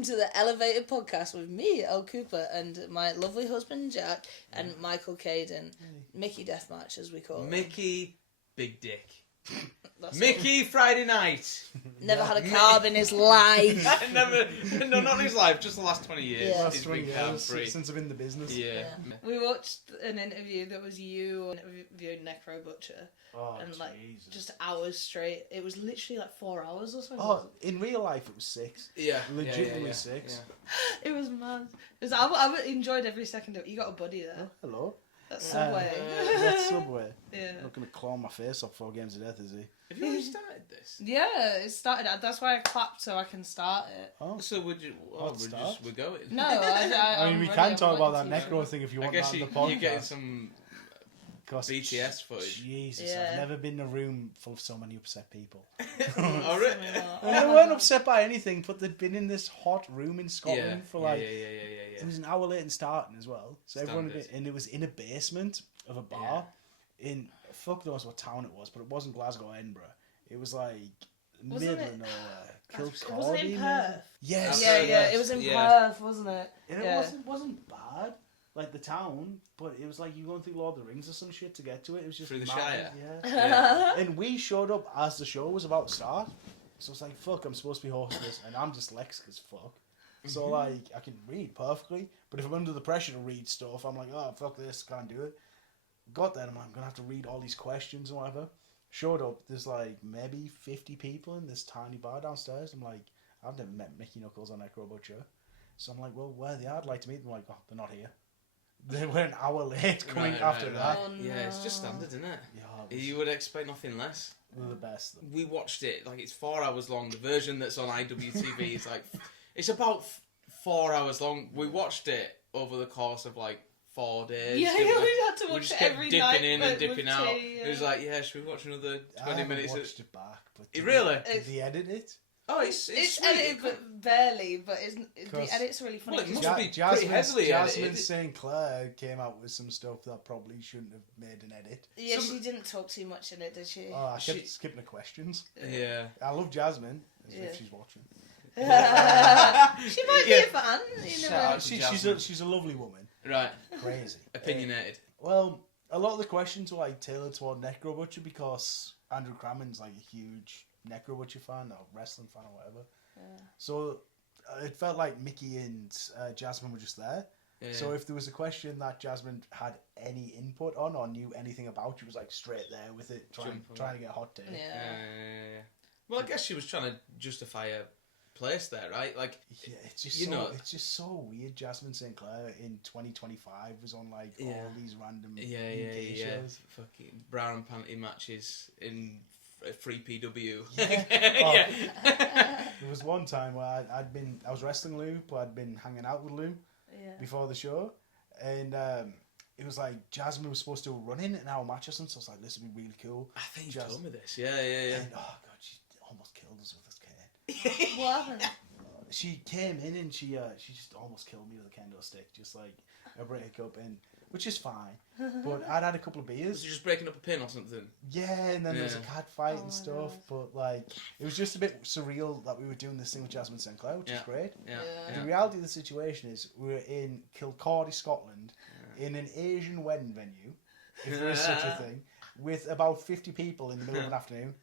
welcome to the Ellevated podcast with me, El Cooper, and my lovely husband Jack, and Michael Caden. Mickey Deathmatch, as we call him. Mickey, big dick. That's Mickey, Friday night. Never had a carb in his life. No, not in his life, just the last 20 years. Yeah. Last He's 20 been years carb-free. since I've been in the business. Yeah. We watched an interview that was you interviewing Necro Butcher, Oh, and like Jesus. just hours straight. It was literally like 4 hours or something. Oh, in real life it was 6. Yeah. Legitimately 6. It was mad. I enjoyed every second of it. You got a buddy there. Oh, hello. That's Subway. That's Subway. Yeah. Not going to claw my face off 4 games of death, is he? Have you already started this? Yeah, it started. That's why I clapped so I can start it. Oh. So would you? Oh, we're going. No, I mean, I'm we ready, can I'm talk about ready that to. necro thing if you I want guess that on the podcast. you're getting some 'Cause BTS footage. Jesus, Yeah. I've never been in a room full of so many upset people. Oh, really? And they weren't upset by anything, but they'd been in this hot room in Scotland for like... Yeah. It was an hour late in starting as well. So everyone had Standard. been, and it was in a basement of a bar in... Fuck knows what town it was, but it wasn't Glasgow or Edinburgh. It was like Wasn't middle it- of nowhere. Was it in Perth? Yes. Yeah, it was in Yeah. Perth, wasn't it? And Yeah. it wasn't bad, like the town, but it was like you going through Lord of the Rings or some shit to get to it. It was just Through the mad. Shire? Yeah. Yeah. And we showed up as the show was about to start. So it's like, fuck, I'm supposed to be hosting this, and I'm dyslexic as fuck. So like, I can read perfectly, but if I'm under the pressure to read stuff, I'm like, oh, fuck this, can't do it. Got there, I'm like, I'm gonna have to read all these questions and whatever. Showed up, there's like maybe 50 people in this tiny bar downstairs. I'm like, I've never met Mickey Knuckles or Necro Butcher. So I'm like, well, where are they? I'd like to meet them. Like, oh, they're not here. They were an hour late coming after that. Oh, no. Yeah, it's just standard, isn't it? Yeah, it was- You would expect nothing less. they're the best. We watched it, like it's 4 hours long. The version that's on IWTV is like, it's about 4 hours long. We watched it over the course of like 4 days. Yeah, didn't we had to We watch just it kept every dipping night. in with and dipping out. tea, It was like, yeah, should we watch another I 20 haven't minutes? watched it back, but Really? did they edit it? Oh, it's It's sweet. edited, but barely. But the 'Cause- edit's really funny. Well, it 'cause must be pretty heavily Jasmine edited. St. Clair came out with some stuff that probably shouldn't have made an edit. yeah, some- she didn't talk too much in it, did she? Oh, I kept She- skipping the questions. Yeah. I love Jasmine, as Yeah. if she's watching. she might be Yeah. a fan. You Shout never. out to Jasmine. She's a lovely woman. Right. Crazy. Opinionated. Well, a lot of the questions were like tailored toward Necro Butcher because Andrew Crammond's like a huge Necro Butcher fan or wrestling fan or whatever. Yeah. So it felt like Mickey and Jasmine were just there. Yeah. So if there was a question that Jasmine had any input on or knew anything about, she was like straight there with it, trying to get a hot take. Yeah. Well, I guess she was trying to justify a place there, right? Like, Yeah, it's just You so know- it's just so weird. Jasmine St. Clair in 2025 was on like Yeah. all these random yeah. UK shows. Fucking brown panty matches in free PW. Yeah. Yeah. There was one time where I was wrestling Lou, but I'd been hanging out with Lou Yeah. before the show, and it was like Jasmine was supposed to run in an hour match or something. So I was like, this would be really cool. I think you Just- told me this. Yeah. And oh god, she almost killed us with this cane. What happened? She came in and she just almost killed me with a kendo stick, just like a breakup, and which is fine. But I'd had a couple of Was beers. you just breaking up a pin or something? Yeah, and then there was a Yeah. cat fight Oh and my stuff. God. But like, it was just a bit surreal that we were doing this thing with Jasmine St. Clair, which is Yeah. great. Yeah. Yeah. The reality of the situation is we were in Kilcordy, Scotland, in an Asian wedding venue, if there is such a thing, with about 50 people in the middle of an afternoon.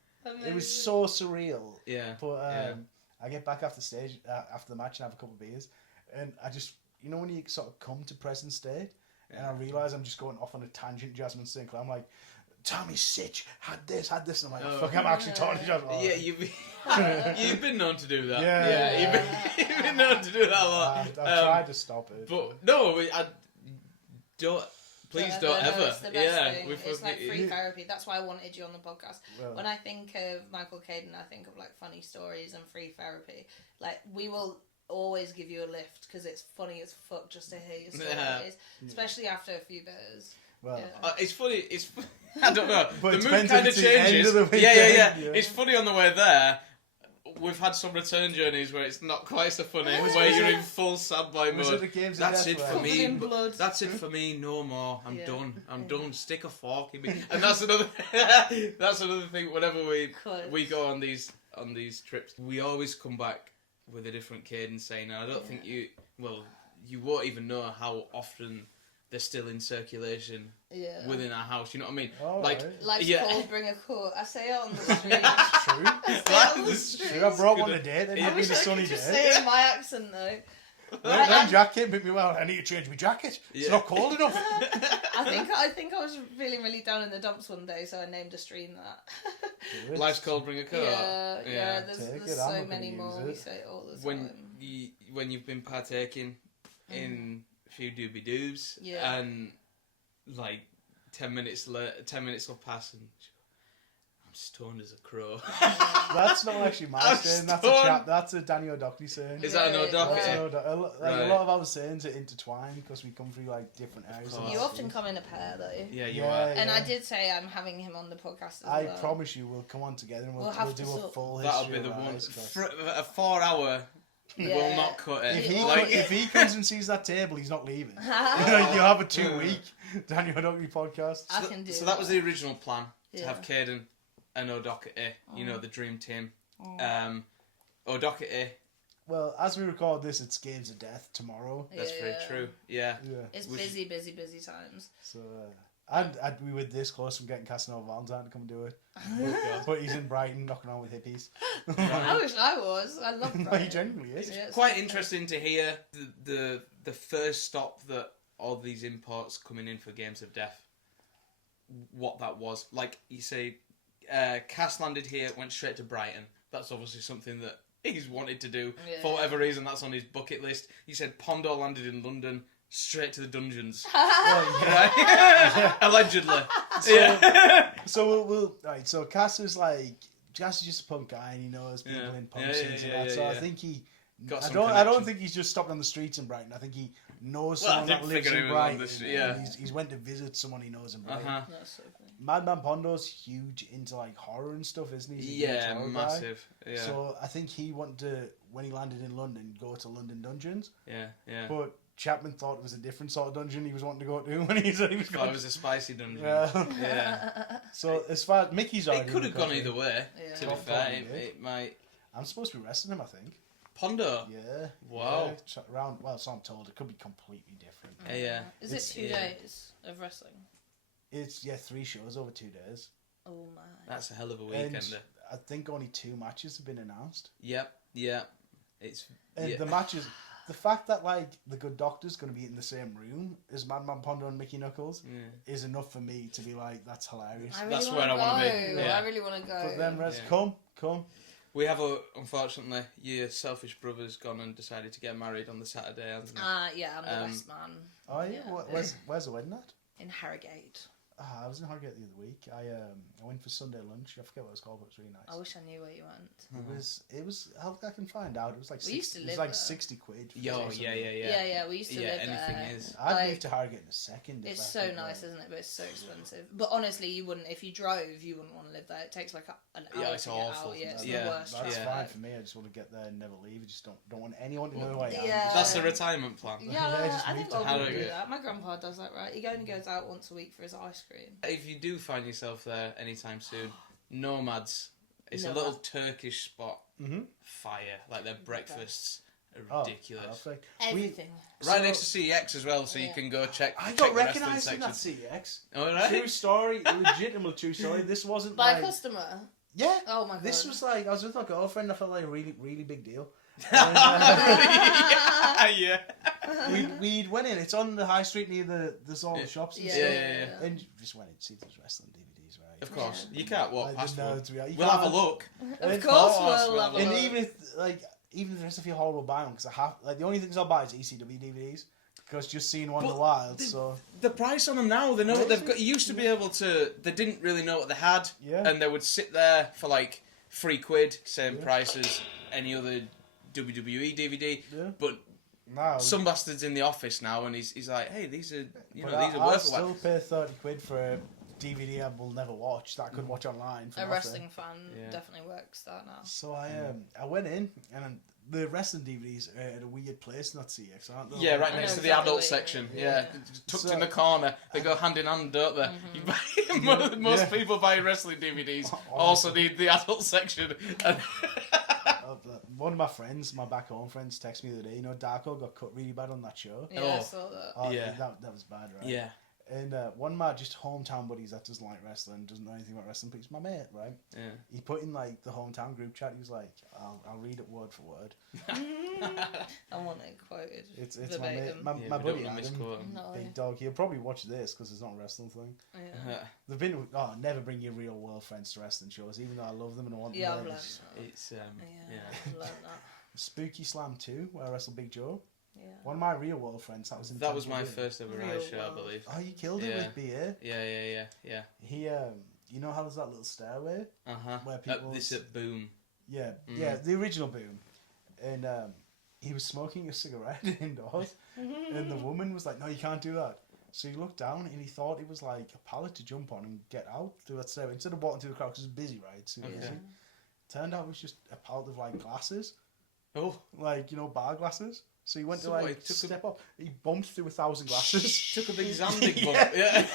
It was so surreal. Yeah. But Yeah. I get back after stage after the match and have a couple of beers, and I just, you know, when you sort of come to present state, and I realise I'm just going off on a tangent. Jasmine St. Clair, I'm like, Tommy Sitch had this, and I'm like, Oh. fuck, I'm actually talking to Jasmine. Oh, Yeah, you've been known to do that. Yeah. You've been known to do that a lot. I've tried to stop it. But no, I don't. Please don't No, ever. it's the best Yeah, thing. we It's like fucking- free therapy. That's why I wanted you on the podcast. Well, When I think of Michael Caden, I think of like funny stories and free therapy. Like we will always give you a lift because it's funny as fuck just to hear your stories, Yeah. especially after a few beers. well, Yeah. It's funny. I don't know. But The it mood depends kind if of it's the end changes. of the Yeah. weekend, yeah. It's funny on the way there. We've had some return journeys where it's not quite so funny, where you're in full sad boy was it mode. the games That's of it death for where- Covered me. in blood. That's it for me. No more. I'm Yeah. done. I'm Yeah. done. Stick a fork in me. And that's another. That's another thing. Whenever we Close. go on these trips, we always come back with a different Caden saying, and I don't think you won't even know how often they're still in circulation within our house. You know what I mean? Oh, like, right. Life's cold, bring a coat. I say it on the street. It's true. I say it on the It's street. True, I brought one today. Then I it'd be wish the I sunny could just day. say it in my accent though. That jacket picked me well. I need to change my jacket. It's Yeah. not cold enough. I think I was feeling really down in the dumps one day, so I named a stream that. life's cold, bring a coat. Yeah. There's Take it, so I'm not many gonna more. use We it. say it all the time. When you've been partaking in a few doobie doos, Yeah. and like 10 minutes will pass, and I'm stoned as a crow. That's not actually my I'm saying. stoned. That's a Danny O'Doherty saying. Is that an Really? O'Doherty? That's Yeah. an O'Doherty. Like, Right. a lot of our sayings are intertwined because we come through like different areas. Of of course. You our often lives. come in a pair though. Yeah, you Yeah, are. And I did say I'm having him on the podcast as I well. promise you, we'll come on together and We'll we'll have do to a sort- full That'll history be the of one. ours, 'cause For a 4 hour will Yeah. not cut it. If he comes and sees that table, he's not leaving. You'll have a 2-week Danny O'Doherty podcast. I can do So that was the original plan, to Yeah. have Caden and O'Doherty, you know, the dream team. Oh. O'Doherty, Well, as we record this, it's Games of Death tomorrow. that's very Yeah. true. Yeah. Yeah. It's Which- busy times. So, and we were this close from getting Casanova Valentine to come and do it. God. But he's in Brighton knocking on with hippies. I wish I was. I love No, he Brian. genuinely is. Yeah, it's Quite so interesting to hear the first stop that all these imports coming in for Games of Death, what that was. Like you say, Cass landed here, went straight to Brighton. That's obviously something that he's wanted to do. Yeah. For whatever reason, that's on his bucket list. You said Pondo landed in London, straight to the dungeons. Well, yeah. Right? Allegedly. Yeah. So we'll right. So Cass is just a punk guy, and he knows people Yeah. in punk Yeah, scenes yeah, and that. yeah, So I yeah. think he. Got I some don't connection. think he's just stopped on the streets in Brighton. I think he knows Well, I someone that did lives figure in he was on Brighton. the street, and yeah. He's went to visit someone he knows in Brighton. Uh-huh. That's so funny. Madman Pondo's huge into like horror and stuff, isn't he? He's a huge Yeah, horror guy. massive. Yeah. So I think he wanted to, when he landed in London, go to London Dungeons. yeah. But Chapman thought it was a different sort of dungeon he was wanting to go to when he said he was Thought going. it was a spicy dungeon. Yeah. Yeah. So as far as Mickey's already It could have gone either way, Yeah. to be Well, fair. probably. It might... I'm supposed to be wrestling him, I think. Pondo? Yeah. Wow. Yeah, around. Well, so I'm told. It could be completely different. Yeah. Is it 2 yeah. days of wrestling? It's 3 shows over 2 days, Oh my. That's a hell of a and weekender. I think only 2 matches have been announced. Yep. It's... And yeah. the matches, the fact that like the Good Doctor's going to be in the same room as Madman Pondo and Mickey Knuckles Yeah. is enough for me to be like, that's hilarious. I really That's wanna where I wanna go. be. Yeah. I really want to go. But then, rest, Yeah. come. We have, unfortunately, your selfish brother's gone and decided to get married on the Saturday, hasn't he? Yeah, I'm the best man. Oh yeah, Yeah. where's the wedding at? In Harrogate. I was in Harrogate the other week. I went for Sunday lunch. I forget what it was called, but it was really nice. I wish I knew where you went. It was. I can find out. It was like We used to it was live like there. 60 quid. for Yo, Sunday. yeah. We used to Yeah, live anything there. is. I'd Like, move to Harrogate in a second. if It's I so could, nice, like- isn't it? But it's so expensive. But honestly, you wouldn't if you drove. You wouldn't want to live there. It takes like an hour Yeah, it's to get awful. out. Yeah, it's Yeah, the worst. That's Yeah. fine traffic. for me. I just want to get there and never leave. I just don't want anyone to know who I am. Yeah. That's the retirement plan. Yeah, Yeah, just I move think to I would do Harrogate. that. My grandpa does that, right? He only goes out once a week for his ice cream. If you do find yourself there anytime soon, Nomads. It's a Nomad. little Turkish spot. Mm-hmm. Fire. Like their breakfasts are Oh, ridiculous. perfect. Everything. Right So- next to CX as well, so you Yeah. can go check. I check got the wrestling recognised in that section. CX. All right. True story, legitimately true story. This wasn't By a like customer. yeah. Oh my god. This was like I was with my girlfriend. I felt like a really really big deal. yeah. We went in. It's on the high street near there's all the shops and Yeah, stuff. yeah. And just went in to see if there's wrestling DVDs, right? Of course, you can't walk Like, past no, one. to be honest, you We'll have a can't. look. Of And- course Oh, we'll have a And look. even if the rest of you all will buy one because I have like the only things I'll buy is ECW DVDs because just seeing one in the But wild. the- So The price on them now, they know what they've got. You used to be able to. They didn't really know what they had, Yeah. and they would sit there for like £3, same Yeah. price as any other WWE DVD. yeah. But Now some bastard's in the office now, and he's like, "Hey, these are these are I'll worth a still lot." pay 30 quid for a DVD I will never watch that I could watch online. For A nothing. wrestling fan Yeah. definitely works that now. So I went in and the wrestling DVDs are at a weird place in that CX, aren't they? Yeah, right I next know to the exactly adult what you section. mean. Yeah, Yeah. tucked So- in the corner. They go hand in hand, don't they? You buy, most people buying wrestling DVDs also need the adult section. And one of my friends, my back home friends, texted me the other day. You know, Darko got cut really bad on that show. Yeah, I Oh. saw that. Oh, Yeah. that was bad, right? Yeah. And one of my just hometown buddies that doesn't like wrestling, doesn't know anything about wrestling, but he's my mate, right? Yeah. He put in like the hometown group chat. He was like, "I'll read it word for word." I want it quoted. It's my mate, verbatim. my Yeah, we buddy don't wanna Adam, misquote him. No. big dog. He'll probably watch this because it's not a wrestling thing. Yeah. They've been never bring your real world friends to wrestling shows, even though I love them and I want Yeah, them. I've there. learned It's that. It's Yeah, yeah. I've learned that. Spooky Slam 2, where I wrestled Big Joe. Yeah. One of my real world friends. That was in That was Tampa my Bay. first ever Real Rise show, I world. believe. Oh, you killed it Yeah. with BA. Yeah. He you know how there's that little stairway Uh-huh. where people This at Boom. yeah Mhm. yeah the original Boom, and he was smoking a cigarette indoors, and the woman was like, "No, you can't do that." So he looked down and he thought it was like a pallet to jump on and get out through that stairway instead of walking through the crowd because it was busy, right? So Okay. Yeah. turned out it was just a pallet of like glasses, Oh, like bar glasses. So he went So to what, he like took step up. He bumped through 1,000 glasses. took a big Zandig Yeah. bump. Yeah.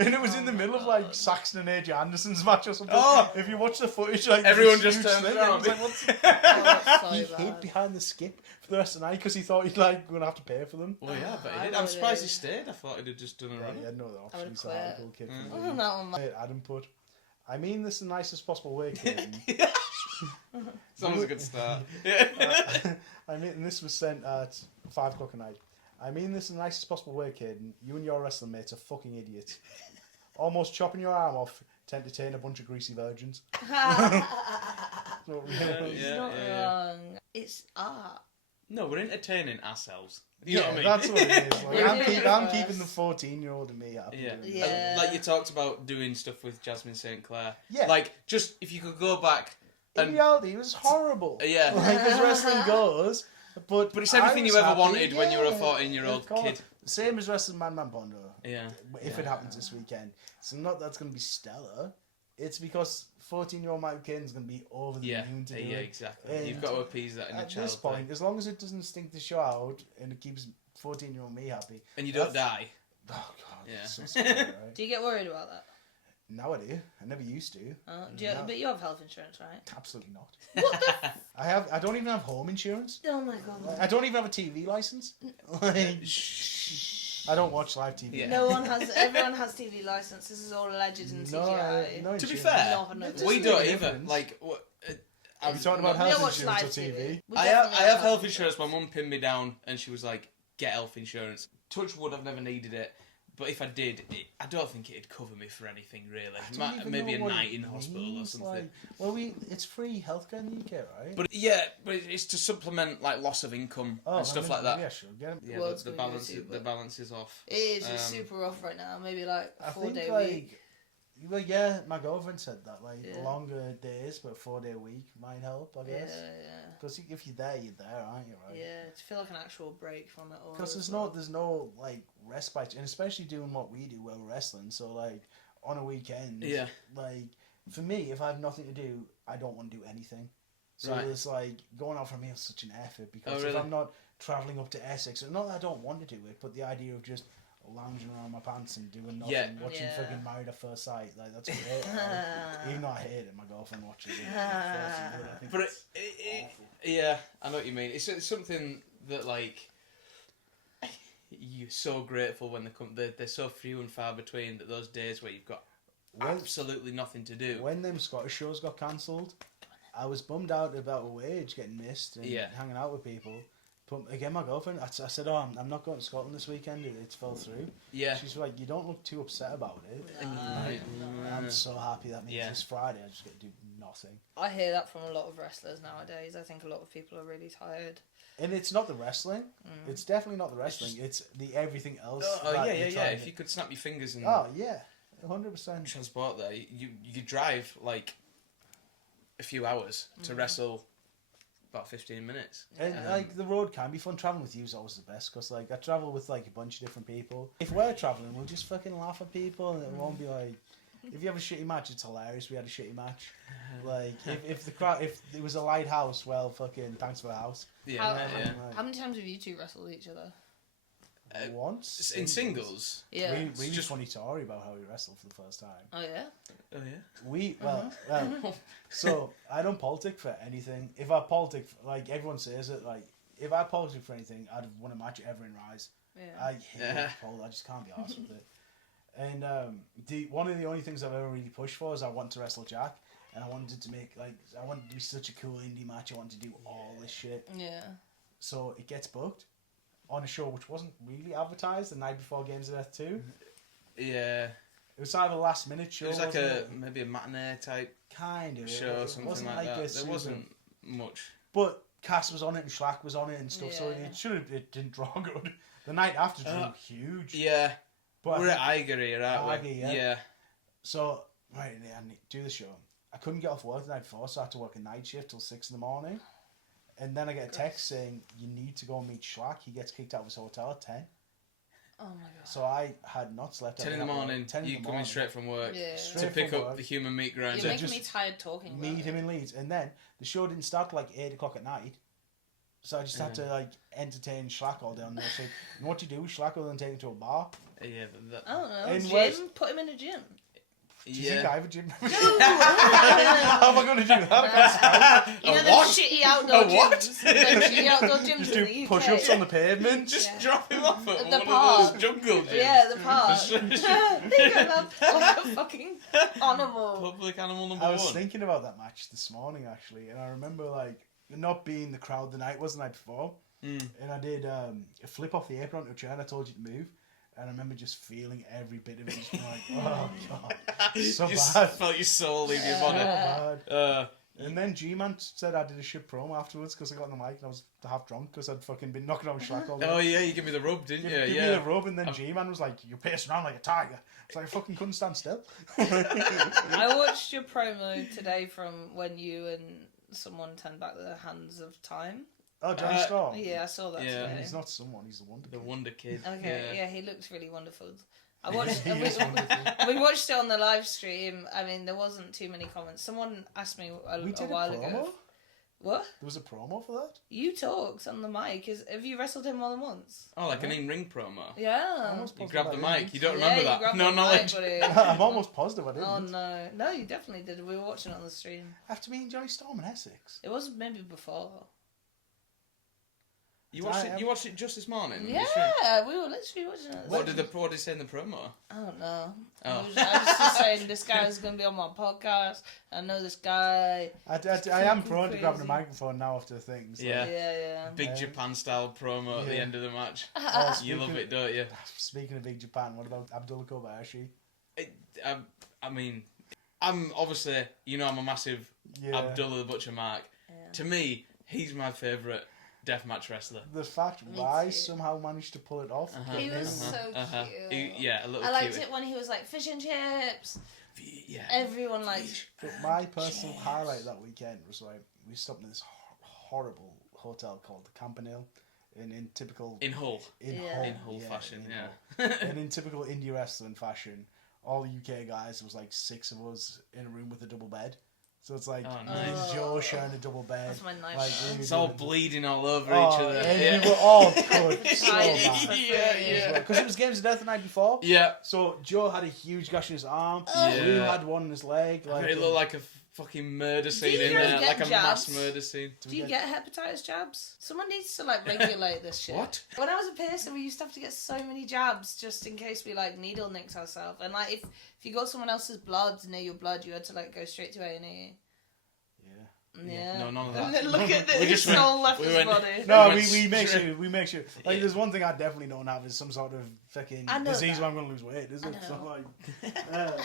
and it was in the middle of like Saxon and AJ Anderson's match or something. Oh. If you watch the footage, like Everyone this just huge turns thing, around. and he's like, "What's Oh, that's so he bad. hid behind the skip for the rest of the night because he thought he'd like gonna have to pay for them. Well, yeah, but I he did. I'm would, surprised he stayed. I thought he'd have just done a Yeah, run. he had no other option. would've He's a hard quit. kid Mm. from Oh, the that one. Adam put. I mean this in the nicest possible way, Caden. Sounds a good start. Yeah. I mean, and this was sent at 5 o'clock at night. I mean this in the nicest possible way, Caden. You and your wrestling mates are fucking idiots. Almost chopping your arm off to entertain a bunch of greasy virgins. So, It's Yeah, not yeah. wrong. It's art. No, we're entertaining ourselves. You know yeah, what I mean? that's what it is. Like, We're I'm, doing it I'm for keeping the us. 14-year-old in me happy. Yeah. doing it. Yeah. Like you talked about doing stuff with Jasmine St. Clair. Yeah. Like, just if you could go back In and reality, it was horrible. Yeah. Like as wrestling goes, but But it's everything I was you ever happy, wanted when you were a yeah, 14-year-old of course. kid. Same as wrestling Man Bondo. Yeah. If it happens this weekend, it's not that's going to be stellar. It's because 14-year-old Mike Caden's going to be over the Yeah. moon to do Yeah, it. exactly. And You've got to appease that in a At child. this point, as long as it doesn't stink the show out and it keeps 14-year-old me happy. And you don't that's- die. Oh god, Yeah. it's so scary, right? Do you get worried about that? Now I do. I never used to. Do you, No. But you have health insurance, right? Absolutely not. What the? I don't even have home insurance. Oh my god. I don't even have a TV license. Like, I don't watch live TV. Yeah. No one has. Everyone has TV license. This is all alleged and CGI. no To be insurance. fair, No, no, It no. we doesn't don't make a either. difference. Like, what? Are we talking about We health don't watch insurance live or TV? We I definitely have health insurance. My mum pinned me down and she was like, "Get health insurance." Touch wood, I've never needed it. But if I did, I don't think it'd cover me for anything really. I don't even Maybe know a what night it in hospital or means, something. like- well, it's free healthcare in the UK, right? But yeah, but it's to supplement like loss of income and stuff like that. Yeah, sure. Get 'em. Yeah, World's the gonna balance do, the but- balance is off. It is. It's Um, super rough right now. Maybe like I 4 think day like, week. well, yeah, my girlfriend said that like Yeah. longer days, but 4-day week might help. I Yeah, guess yeah, because if you're there, aren't you? Right? yeah. To feel like an actual break from it all. Because as there's no like respite, and especially doing what we do, well, wrestling. So like on a weekend, Yeah. Like for me, if I have nothing to do, I don't want to do anything. So Right. it's like going out for me is such an effort because Oh, if really? I'm not traveling up to Essex, not that I don't want to do it, but the idea of just lounging around my pants and doing nothing, Yeah. watching Yeah. fucking Married at First Sight, like that's great. Right? Even though I hate it, my girlfriend watches it. I think But it's awful. yeah, I know what you mean. It's something that like you're so grateful when they come. They're so few and far between that those days where you've got When- absolutely nothing to do. When them Scottish shows got cancelled, I was bummed out about a wage getting missed and Yeah. hanging out with people. But again, my girlfriend, I said, "Oh, I'm not going to Scotland this weekend. It fell through." Yeah. She's like, "You don't look too upset about it." Right. I'm so happy that means Yeah. this Friday I just get to do nothing. I hear that from a lot of wrestlers nowadays. I think a lot of people are really tired. And it's not the wrestling. It's definitely not the wrestling. It's the everything else. Oh that yeah, you're yeah. trying If to- you could snap your fingers and Oh yeah, 100%. transport there, you drive like a few hours to wrestle about 15 minutes. And like the road can be fun. Traveling with you is always the best because like I travel with like a bunch of different people. If we're traveling, we'll just fucking laugh at people and it won't be like. If you have a shitty match, it's hilarious. We had a shitty match. Like if the crowd, if it was a light house, well, fucking thanks for the house. Yeah, How- yeah. Like, How many times have you two wrestled each other? once. In singles? Yeah. Really Just- funny story about how we wrestled for the first time. Oh yeah. Oh, yeah? Well, so I don't politic for anything. If I politic, like everyone says it, like if I politic for anything, I'd won a match ever in Rise. Yeah. I hate politics. I just can't be arsed with it. And one of the only things I've ever really pushed for is I want to wrestle Jack, and I wanted to make I wanted to do such a cool indie match. I wanted to do all this shit. Yeah. So it gets booked on a show which wasn't really advertised the night before Games of Death 2. Yeah. It was either a last minute show. It was like wasn't maybe a matinee type kind of show or It something wasn't like that. a There wasn't much. But Cass was on it and Schlack was on it and stuff, so Yeah. it didn't draw good. The night after drew huge. Yeah. But We're at Iger here, aren't we? Iger, yeah. Yeah. So, right, I need to do the show. I couldn't get off work the night before, so I had to work a night shift till 6 in the morning. And then I get a text saying, you need to go and meet Schlack. He gets kicked out of his hotel at 10. Oh my god. So I had not slept. 10 in the morning, you coming straight from work Yeah. to Straight pick from up work. the human meat grinder. You're making just me tired talking about Meet it. him in Leeds. And then the show didn't start till like 8 o'clock at night. So I just had to like entertain Schlack all day on there. So, and what you do, Schlack will then take him to a bar. Yeah, but that, I don't know. In Gym? West- Put him in a gym. Do you think I have a gym? No! How am I going to do that? You know A the what? shitty outdoor A what? gyms? The shitty outdoor gyms Just in do the UK. push-ups on the pavement. Just Yeah. drop him off at The one park. of those jungle gyms. Yeah, the park. Just- Think of him like a fucking animal. Public animal number I was one. thinking about that match this morning actually, and I remember like not being the crowd the night was the night before, and I did a flip off the apron onto a chair and I told you to move, and I remember just feeling every bit of it, just being like, oh god, so you bad, felt your soul leave your so body. bad. And then G-Man said I did a shit promo afterwards because I got on the mic and I was half drunk because I'd fucking been knocking on Schlack all day. Oh yeah, you give me the rub, didn't you? Give Yeah. me the rub, and then G-Man was like, "You're pacing around like a tiger." It's like I fucking couldn't stand still. I watched your promo today from when you and someone turned back the hands of time. Oh, Johnny Storm. Yeah, I saw that Yeah. today. He's not someone. He's the Wonder The Kid. Wonder Kid. Okay, Yeah. yeah, he looks really wonderful. I watched. He is wonderful. We watched it on the live stream. I mean, there wasn't too many comments. Someone asked me a We did while a promo. ago. What? There was a promo for that. You talked on the mic. Have you wrestled him more than once? Oh, like an in-ring promo. Yeah. Almost You positive grabbed I the didn't. mic. You don't Yeah, remember you that? grabbed No the mic, knowledge. buddy. I'm almost positive I didn't. Oh no, no, you definitely did. We were watching it on the stream. After me and Johnny Storm in Essex. It was maybe before. You watched it just this morning. on the stream? Yeah, we were literally watching it. What did he say in the promo? I don't know. Oh. I was just saying this guy's going to be on my podcast. I know this guy. I am prone to Crazy. grabbing a microphone now after things. Yeah. Yeah. Big Japan style promo at the Yeah. end of the match. Oh, You love it, don't you? Speaking of Big Japan, what about Abdullah Kobayashi? I mean, I'm obviously, I'm a massive Yeah. Abdullah the Butcher mark. Yeah. To me, he's my favourite deathmatch wrestler. The fact Me Rice too. somehow managed to pull it off. He was him. so cute. Yeah, a little I liked cutie. it when he was like fish and chips. Yeah. Everyone liked. But my personal highlight that weekend was like we stopped in this horrible hotel called the Campanile, in typical In Hull. Yeah. In Hull yeah, fashion, in yeah. Hull. And in typical indie wrestling fashion, all the UK guys, there was like 6 of us in a room with a double bed. So it's like Oh, me and nice. Joe sharing a double bed. That's my knife. Like, Room. we It's were all doing- bleeding all over Oh, each other. and Yeah. we were all good so Nice. bad. Yeah. Because it was Games of Death the night before. Yeah. So Joe had a huge gash in his arm. Yeah. Lou had one in his leg. Like, It looked like a fucking murder scene you in guys there, get like a mass jabs? murder scene. Do you get hepatitis jabs? Someone needs to like regulate this shit. What? When I was a piercer, we used to have to get so many jabs just in case we like needle nicked ourselves. And like if you got someone else's blood near your blood, you had to like go straight to A&E. Yeah. No, none of that. Look at We this. just His went- soul left we his went- body. No, went we make straight- sure. We make sure. Like, Yeah. there's one thing I definitely don't have is some sort of fucking I know disease that. where I'm going to lose weight, is I it? So know.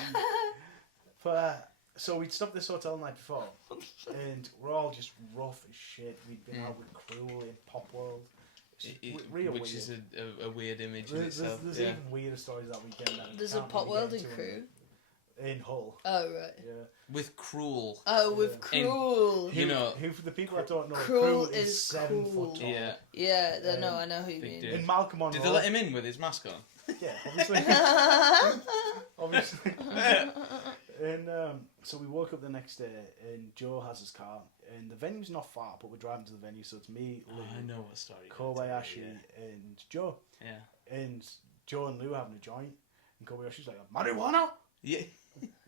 like, so we'd stopped this hotel the night before, and we're all just rough as shit. We'd been out with Cruel in Pop World, real Which weird. is a weird image in There's itself. there's yeah. even weirder stories that weekend. That I There's a can't pot really world get in into Crew. in Hull. Oh right. Yeah. With Cruel. Oh, with Yeah. Cruel. You know. Who for the people that don't know, Cruel Cruel is is 7 cool. foot tall. Yeah. Yeah, no, I know who you Big mean. dude. And Malcolm on Did they let him in with his mask on? Yeah, obviously. Obviously. And so we woke up the next day, and Joe has his car, and the venue's not far, but we're driving to the venue, so it's me, Lou, I know what story. Kobayashi, and Joe. Yeah. And Joe and Lou having a joint, and Kobayashi's like, marijuana? Yeah.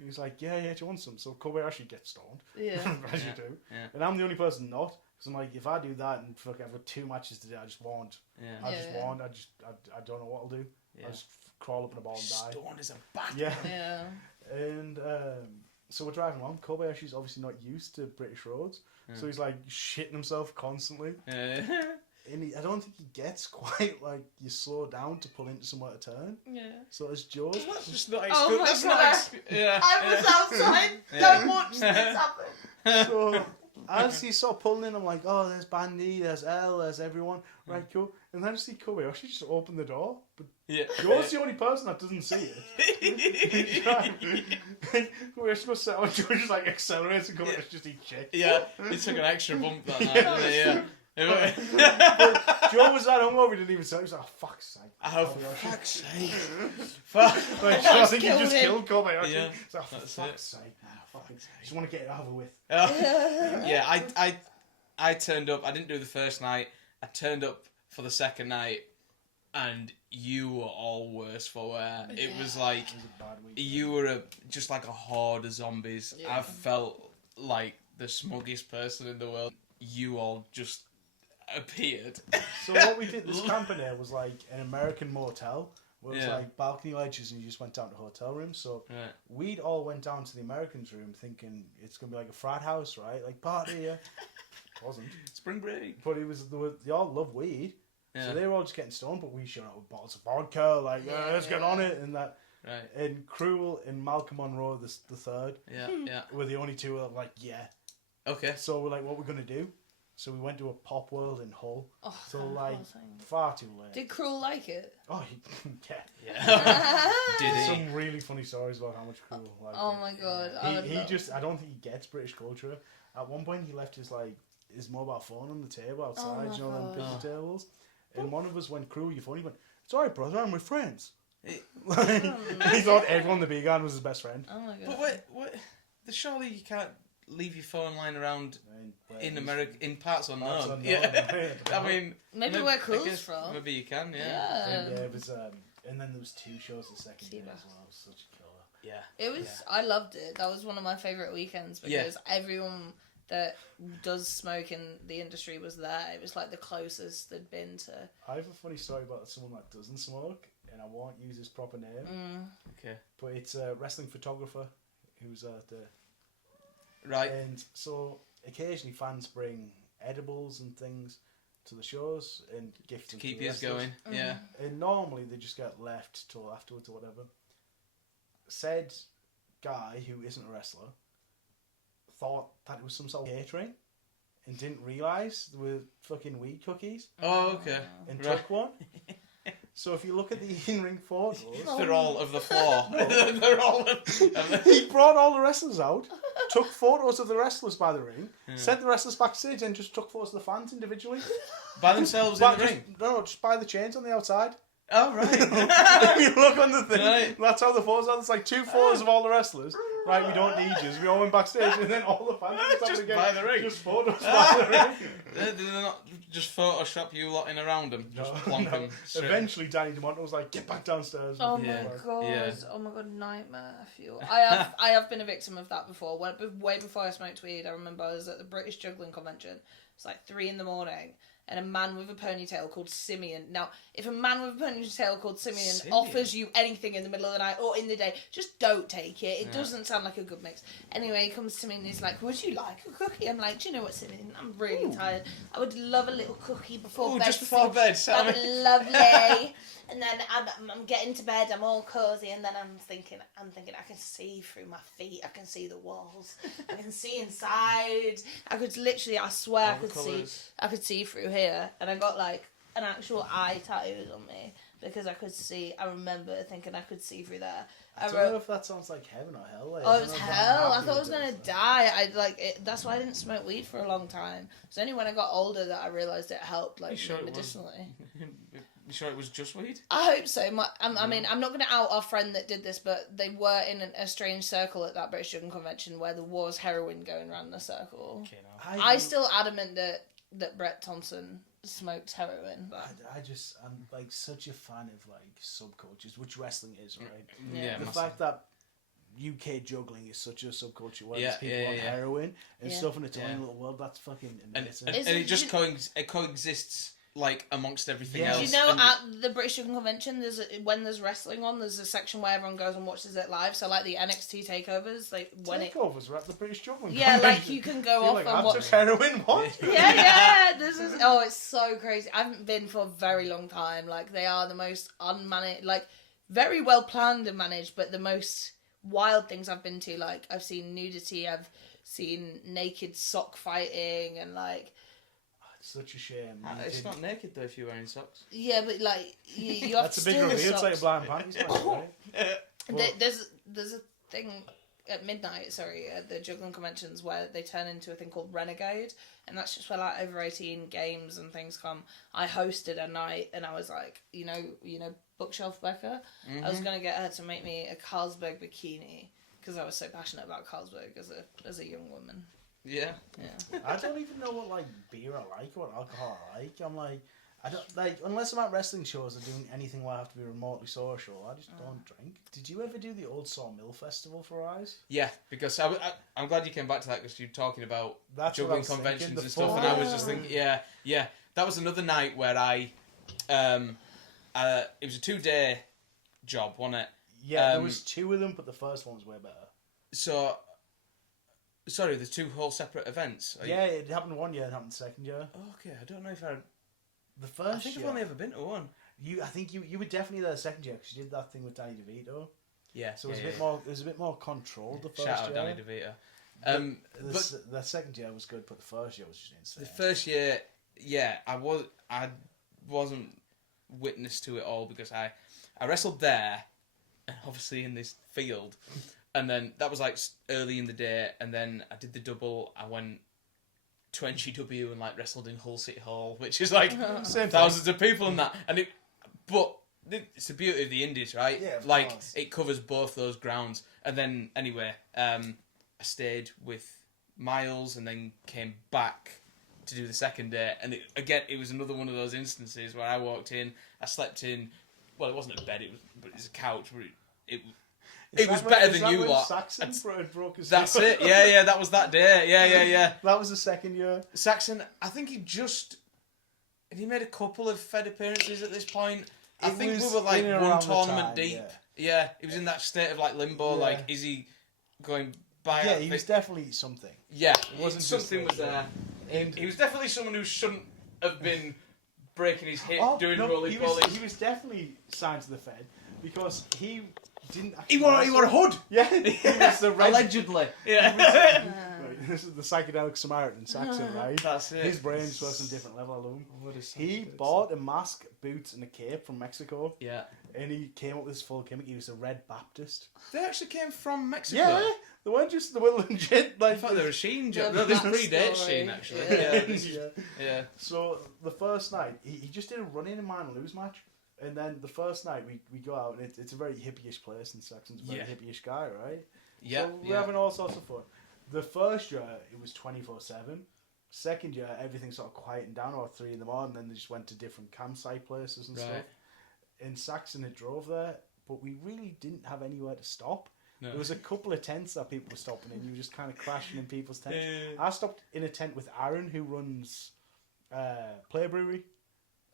He's like, yeah, do you want some? So Kobayashi gets stoned, Yeah. as you do. Yeah. And I'm the only person not, because I'm like, if I do that and fuck, I've got 2 matches today, I just won't. Yeah. I don't know what I'll do. Yeah. I'll just crawl up in a ball and die. Stoned as a bat. Yeah. Yeah. And so we're driving along. Kobayashi's obviously not used to British roads, so he's like shitting himself constantly. And I don't think he gets quite like you slow down to pull into somewhere to turn. Yeah. So as Joe's, That's just not Oh my God. Yeah. I was outside. Yeah. Don't watch this happen. so as he's sort of pulling in, I'm like, oh, there's Bandy, there's Elle, there's everyone. Right, cool. And then I see Kobayashi just open the door, but Yeah. Joe's the only person that doesn't see it. Kobayashi goes sit on Joe, just like accelerates and Kobayashi just eats shit. Yeah. He took an extra bump that night, didn't he? Yeah. But Joe was that hungover, he didn't even say it. He was like, oh, fuck's sake. Oh, for fuck's sake. Fuck. Like, I think he killed just him. killed Kobayashi. Yeah, He's like, oh, for that's fuck's sake, man. Fucking, just want to get it over with. Yeah, I turned up. I didn't do the first night. I turned up for the second night, and you were all worse for wear. It was like It was a bad week. you were just like a horde of zombies. Yeah. I felt like the smuggest person in the world. You all just appeared. So what we did, this camping there was like an American motel, where it was Yeah. like balcony ledges and you just went down to hotel rooms. So Right. we'd all went down to the Americans' room thinking it's going to be like a frat house, right? Like party here. Wasn't. Spring break. But it was, they all love weed. Yeah. So they were all just getting stoned, but we showed up with bottles of vodka, like, yeah, let's get on it, and that. Right. And Cruel and Malcolm Monroe, the third, Yeah. Yeah. were the only two that were like, yeah. Okay. So we're like, what we're going to do? So we went to a pop world in Hull. Oh, So that like, whole thing. far too late. Did Cruel like it? Oh, yeah. Yeah. Did he? Some really funny stories about how much Cruel liked Oh it. my God. I would He love- just, I don't think he gets British culture. At one point, he left his mobile phone on the table outside, my you know, them God. picture tables. And one of us went, Cruel, your phone. He went, it's alright, brother, I'm with friends. Eh. He thought everyone the big guy was his best friend. Oh my God. But what? Surely you can't leave your phone lying around in America, in parts unknown. Parts unknown, Yeah. yeah. I mean, Maybe maybe- where I Cruel's guess from. Maybe you can. Yeah. Yeah. And it was, and then there was 2 shows the second day as well. It was such a killer. Yeah. It was. I loved it. That was one of my favorite weekends because everyone that does smoke in the industry was there. It was like the closest they'd been to. I have a funny story about someone that doesn't smoke, and I won't use his proper name, Okay. but it's a wrestling photographer who's Right. and so occasionally fans bring edibles and things to the shows and gift To them keep the you wrestlers. going. Yeah. And normally they just get left till afterwards or whatever. Said guy who isn't a wrestler thought that it was some sort of catering and didn't realise there were fucking weed cookies Oh, okay. and Right. took one. So if you look at the in-ring photos, They're all of the floor. They're all of he brought all the wrestlers out, took photos of the wrestlers by the ring, sent the wrestlers backstage, and just took photos of the fans individually. by themselves in the ring. No, just by the chains on the outside. Oh, right. If you look on the thing, Right. that's how the photos are. It's like 2 photos of all the wrestlers. Right, we don't need yous. We all went backstage, and then all the fans Just again, by the ring. Just photos by the ring. They're not just Photoshop you lotting around them. Just No, plonk no. them straight. Eventually, Danny DeMonte was like, "Get back downstairs." Oh Yeah. my God! Yeah. Oh my God! Nightmare. I feel. I have been a victim of that before. Way before I smoked weed, I remember I was at the British Juggling Convention. It's like 3 a.m. And a man with a ponytail called Simeon. Now, if a man with a ponytail called Simeon offers you anything in the middle of the night or in the day, just don't take it. It doesn't sound like a good mix. Anyway, he comes to me and he's like, would you like a cookie? I'm like, do you know what, Simeon? I'm really tired. I would love a little cookie before Ooh, bed. just before bed. That'd be lovely. And then I'm getting to bed, I'm all cozy, and then I'm thinking, I can see through my feet, I can see the walls, I can see inside. I could literally, I swear, All the colours. I could see through here, and I got like an actual eye tattooed on me because I could see. I remember thinking I could see through there. I don't know if that sounds like heaven or hell. Like, Oh, it was hell. I thought I was gonna die. That's why I didn't smoke weed for a long time. It's only when I got older that I realised it helped, like, medicinally. You sure it was just weed? I hope so. I mean, I'm not going to out our friend that did this, but they were in a strange circle at that British Juggling Convention where there was heroin going around the circle. Okay, no. I still adamant that Brett Thompson smoked heroin. But... I'm like such a fan of like subcultures, which wrestling is, right? Yeah. The fact that UK juggling is such a subculture where there's people on heroin and stuff in its own little world, that's fucking amazing. And it just coexists like amongst everything else. Do you know at the British Juggling Convention, when there's wrestling on, there's a section where everyone goes and watches it live. So like the NXT takeovers, like when takeovers were at the British Juggling Convention. Yeah, like you can go off and watch heroin. What? yeah. It's so crazy. I haven't been for a very long time. Like they are the most unmanaged, like very well planned and managed, but the most wild things I've been to. Like I've seen nudity, I've seen naked sock fighting, and like. Such a shame. It's not naked though if you're wearing socks. Yeah, but like you have That's to a big steal reveal. the It's like a blind panties match, right? There's a thing at midnight, at the juggling conventions where they turn into a thing called Renegade, and that's just where like over 18 games and things come. I hosted a night, and I was like, you know, Bookshelf Becca. I was gonna get her to make me a Carlsberg bikini because I was so passionate about Carlsberg as a young woman. Yeah. I don't even know what like beer I like, what alcohol I like. I'm like, I don't like unless I'm at wrestling shows or doing anything where I have to be remotely social. I just don't drink. Did you ever do the Old Sawmill Festival for Eyes? Yeah, because I'm glad you came back to that because you're talking about juggling conventions and thinking, stuff, and I was just thinking, yeah, that was another night where it was a 2-day job, wasn't it? Yeah, there was 2 of them, but the first one was way better. So. Sorry, there's 2 whole separate events. It happened 1 year, it happened the second year. Okay, I don't know if The first I think year, I've only ever been to one. I think you were definitely there the second year because you did that thing with Danny DeVito. Yeah. So it was a bit more. It was a bit more controlled. The first Shout out year. Danny DeVito. But the second year was good, but the first year was just insane. The first year, I wasn't witness to it all because I wrestled there, obviously in this field. And then that was like early in the day, and then I did the double. I went to NGW and like wrestled in Hull City Hall, which is like thousands of people in that. And it's the beauty of the Indies, right? Yeah, of like course. it covers both those grounds. And then anyway, I stayed with Miles and then came back to do the second day. And it was another one of those instances where I walked in, I slept in. Well, it wasn't a bed; it was a couch. It was better than you lot. Saxon broke his That's it. Yeah, that was that day. Yeah. That was the second year. Saxon, I think he made a couple of Fed appearances at this point. I think we were like one tournament deep. Yeah, he was in that state of like limbo. Yeah. Like, is he going by? Yeah, he was definitely something. Yeah, it wasn't something was there. He was definitely someone who shouldn't have been breaking his hip doing roly poly. He was definitely signed to the Fed because he didn't. He wore a hood. Yeah, he was the red. Allegedly. Yeah. Right, this is the psychedelic Samaritan Saxon, right? That's it. His brain just works on a different level alone. He bought a mask, boots, and a cape from Mexico. Yeah. And he came up with his full gimmick. He was a Red Baptist. They actually came from Mexico. Yeah, they weren't just the were legit. Like, I thought they were Sheen. Yeah, No, this that's predates story. Sheen actually. Yeah. Yeah. So the first night, he just did a run-in and man lose match. And then the first night we go out and it's a very hippie-ish place and Saxon's a very hippie-ish guy, right? Yeah. So we're having all sorts of fun. The first year it was 24/7. Second year everything sort of quietened down about 3 a.m. and then they just went to different campsite places and stuff. And Saxon had drove there, but we really didn't have anywhere to stop. No. There was a couple of tents that people were stopping in. You were just kind of crashing in people's tents. Yeah. I stopped in a tent with Aaron, who runs Play Brewery.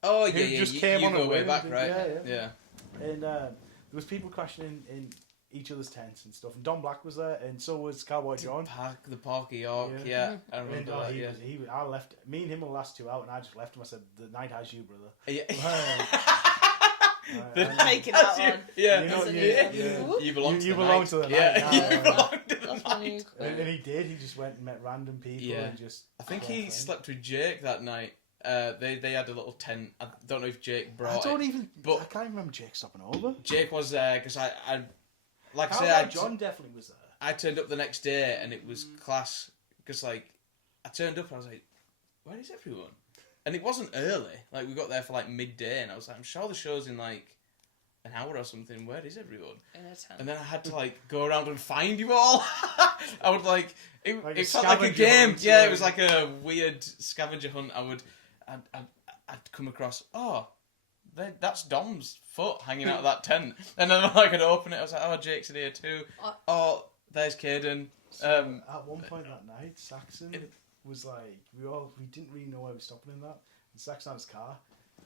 Oh Who yeah, just you came on go a way whim, back, did- right? yeah. And there was people crashing in each other's tents and stuff. And Don Black was there, and so was Cowboy John. The Park of York, Yeah. I And remember that. he Yeah. was, I left. Me and him were the last 2 out, and I just left him. I said, "The night has you, brother." Yeah. Taking that on. Yeah. You know, Yeah. You belong to you the belong night. to the night. Yeah. Yeah. You belong to the That's night. funny. And he did. He just went and met random people Yeah. and just. I think he slept with Jake that night. They had a little tent. I don't know if Jake brought I it. can't even remember Jake stopping over. Jake was there because I like I How say, about John definitely was there. I turned up the next day and it was class because like I turned up and I was like, where is everyone? And it wasn't early. Like we got there for like midday and I was like, I'm sure the show's in like an hour or something. Where is everyone? In a tent. And then I had to like go around and find you all. I would like it felt like a scavenger game. hunt, Yeah, yeah. it was like a weird scavenger hunt. I'd come across. Oh, that's Dom's foot hanging out of that tent. And then like I'd open it. I was like, oh, Jake's in here too. Oh, there's Caden. So, at one point that night, Saxon was like, we didn't really know where we were stopping in that. And Saxon had his car,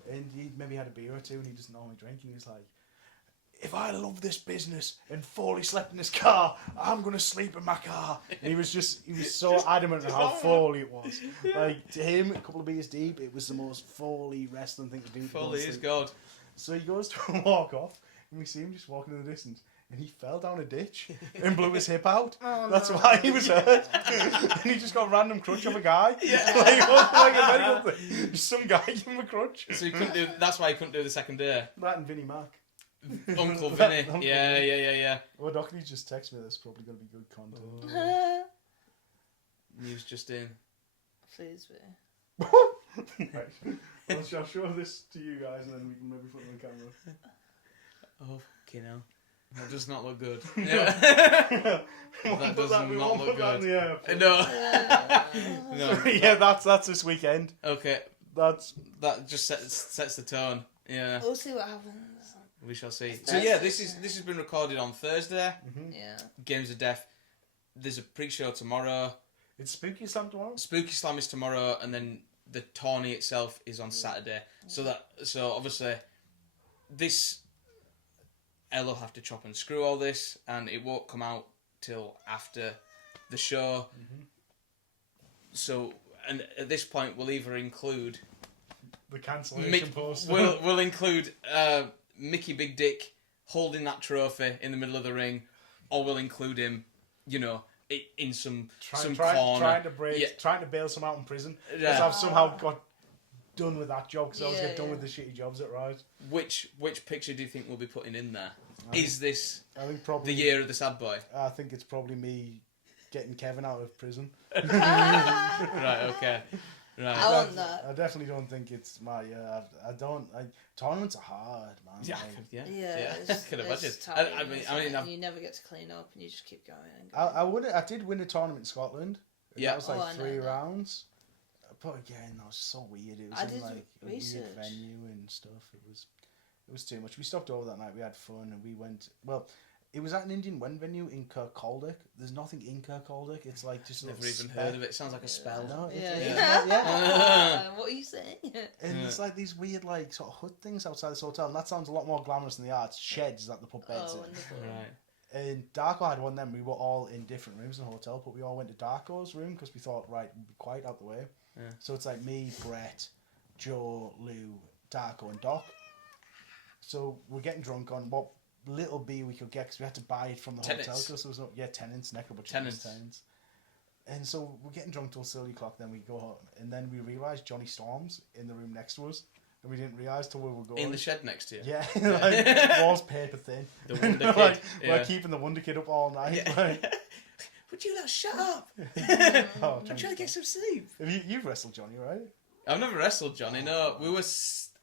and he maybe had a beer or two, and he doesn't normally drink, and he was like, if I love this business and Foley slept in his car, I'm gonna sleep in my car. And he was so adamant on how Foley it was. Like to him, a couple of beers deep, it was the most Foley wrestling thing to do. Foley is God. So he goes to walk off, and we see him just walking in the distance, and he fell down a ditch and blew his hip out. Oh, That's no. why he was hurt. And he just got a random crutch off a guy. Yeah. Like, it wasn't like a medical thing. Just some guy gave him a crutch. So you couldn't do. That's why you couldn't do the second day. That and Vinnie Mac. Uncle Vinny. Uncle Yeah, Vinny. yeah. Well, Dockley just texted me that's probably going to be good content. News just in. Please be. Right. Well, I'll show this to you guys and then we can maybe put it on camera. Oh, fucking hell. That does not look good. Yeah. That does not look good. No. No. Yeah, that's this weekend. Okay. That just sets the tone. Yeah. We'll see what happens. We shall see. So yeah, this has been recorded on Thursday. Yeah. Games of Death. There's a pre-show tomorrow. It's Spooky Slam tomorrow. Spooky Slam is tomorrow, and then the tourney itself is on Saturday. So obviously this Ella will have to chop and screw all this, and it won't come out till after the show. So, and at this point, we'll either include The cancellation post. we'll include Mickey Big Dick holding that trophy in the middle of the ring, or we'll include him, in some corner. Trying to bail some out in prison. Because Yeah. I've somehow got done with that job, because I always get done with the shitty jobs at Rise. Which picture do you think we'll be putting in there? Is this I think probably the year of the sad boy? I think it's probably me getting Kevin out of prison. Right, okay. Right. I want that. I definitely don't think it's my. Tournaments are hard, man. Yeah, Like, yeah. It's, I can imagine. it's tiring, I mean, isn't it? I've- you never get to clean up, and you just keep going. And going. I did win a tournament in Scotland. Yeah. That was like Oh, I know 3 that. rounds. But again, that was so weird. It was I in did like a research. weird venue and stuff. It was too much. We stopped over that night. We had fun and we went. Well, it was at an Indian Wen venue in Kirkcaldick. There's nothing in Kirkcaldick. It's like just a Never little even speck. heard of it. It sounds like a spell. No, Yeah, yeah. What are you saying? And it's like these weird like sort of hut things outside this hotel, and that sounds a lot more glamorous than the art. Sheds that they put beds Oh, in. wonderful. Right. And Darko had one of them. We were all in different rooms in the hotel, but we all went to Darko's room because we thought, right, we'd be quiet out the way. Yeah. So it's like me, Brett, Joe, Lou, Darko, and Doc. So we're getting drunk on what little beer we could get because we had to buy it from the Tenants. hotel because there was no tenants, neck but Tenants. tenants. And so we're getting drunk till 30 o'clock. Then we go home, and then we realised Johnny Storm's in the room next to us, and we didn't realise till we were going In the shed next to you. Yeah, like walls paper thin. The Wonder Kid. Like, Yeah. we're keeping the Wonder Kid up all night. Yeah. Like, Would you not shut up? oh, I'm trying to get some sleep. You've wrestled Johnny, right? I've never wrestled Johnny. No, we were.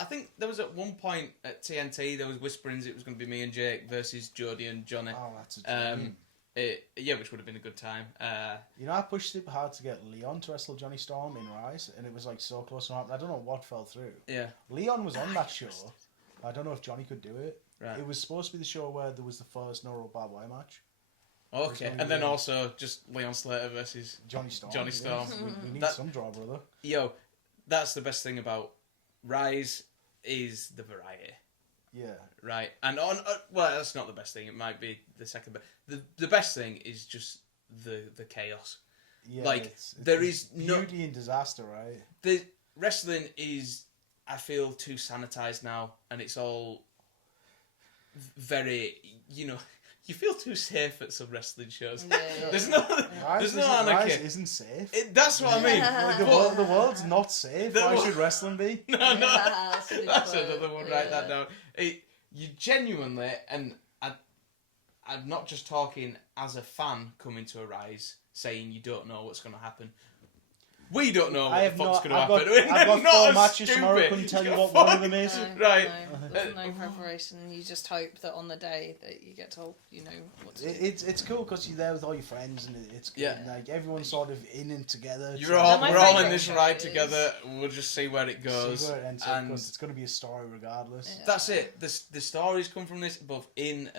I think there was at one point at TNT there was whisperings it was going to be me and Jake versus Jody and Johnny. Oh, that's a dream. Which would have been a good time. You know, I pushed super hard to get Leon to wrestle Johnny Storm in Rise, and it was like so close to happen. I don't know what fell through. Yeah. Leon was on that show. I don't know if Johnny could do it. Right. It was supposed to be the show where there was the first no rope barbed wire match. Okay, and then also just Leon Slater versus Johnny Storm. Johnny Storm. Yes. We need That- some draw, brother. Yo, that's the best thing about Rise is the variety, Yeah. right? And well, that's not the best thing. It might be the second best. The best thing is just the chaos. Yeah. Like, there it's is no- beauty and disaster, right? The wrestling is, I feel, too sanitized now, and it's all very, you you feel too safe at some wrestling shows. Yeah. There's no anarchy. Rise isn't safe. That's what I mean. Like, the world's not safe. The Why wo- should wrestling be? No, Yeah, that's a good that's point. another one. Write that down. You genuinely, and I'm not just talking as a fan coming to a Rise saying you don't know what's going to happen. We don't know what the fuck's going to happen. I've got Not 4 as matches tomorrow. stupid. Couldn't tell you You've what got one of them is. Right. No, there's no preparation. You just hope that on the day that you get told, you know what to do. It's cool because you're there with all your friends and it's good. Yeah. Like everyone's sort of in and together. We're all my in favourite this ride shows. together. We'll just see where it goes. See where it ends up, and 'cause it's going to be a story regardless. Yeah. that's it. The stories come from this, both in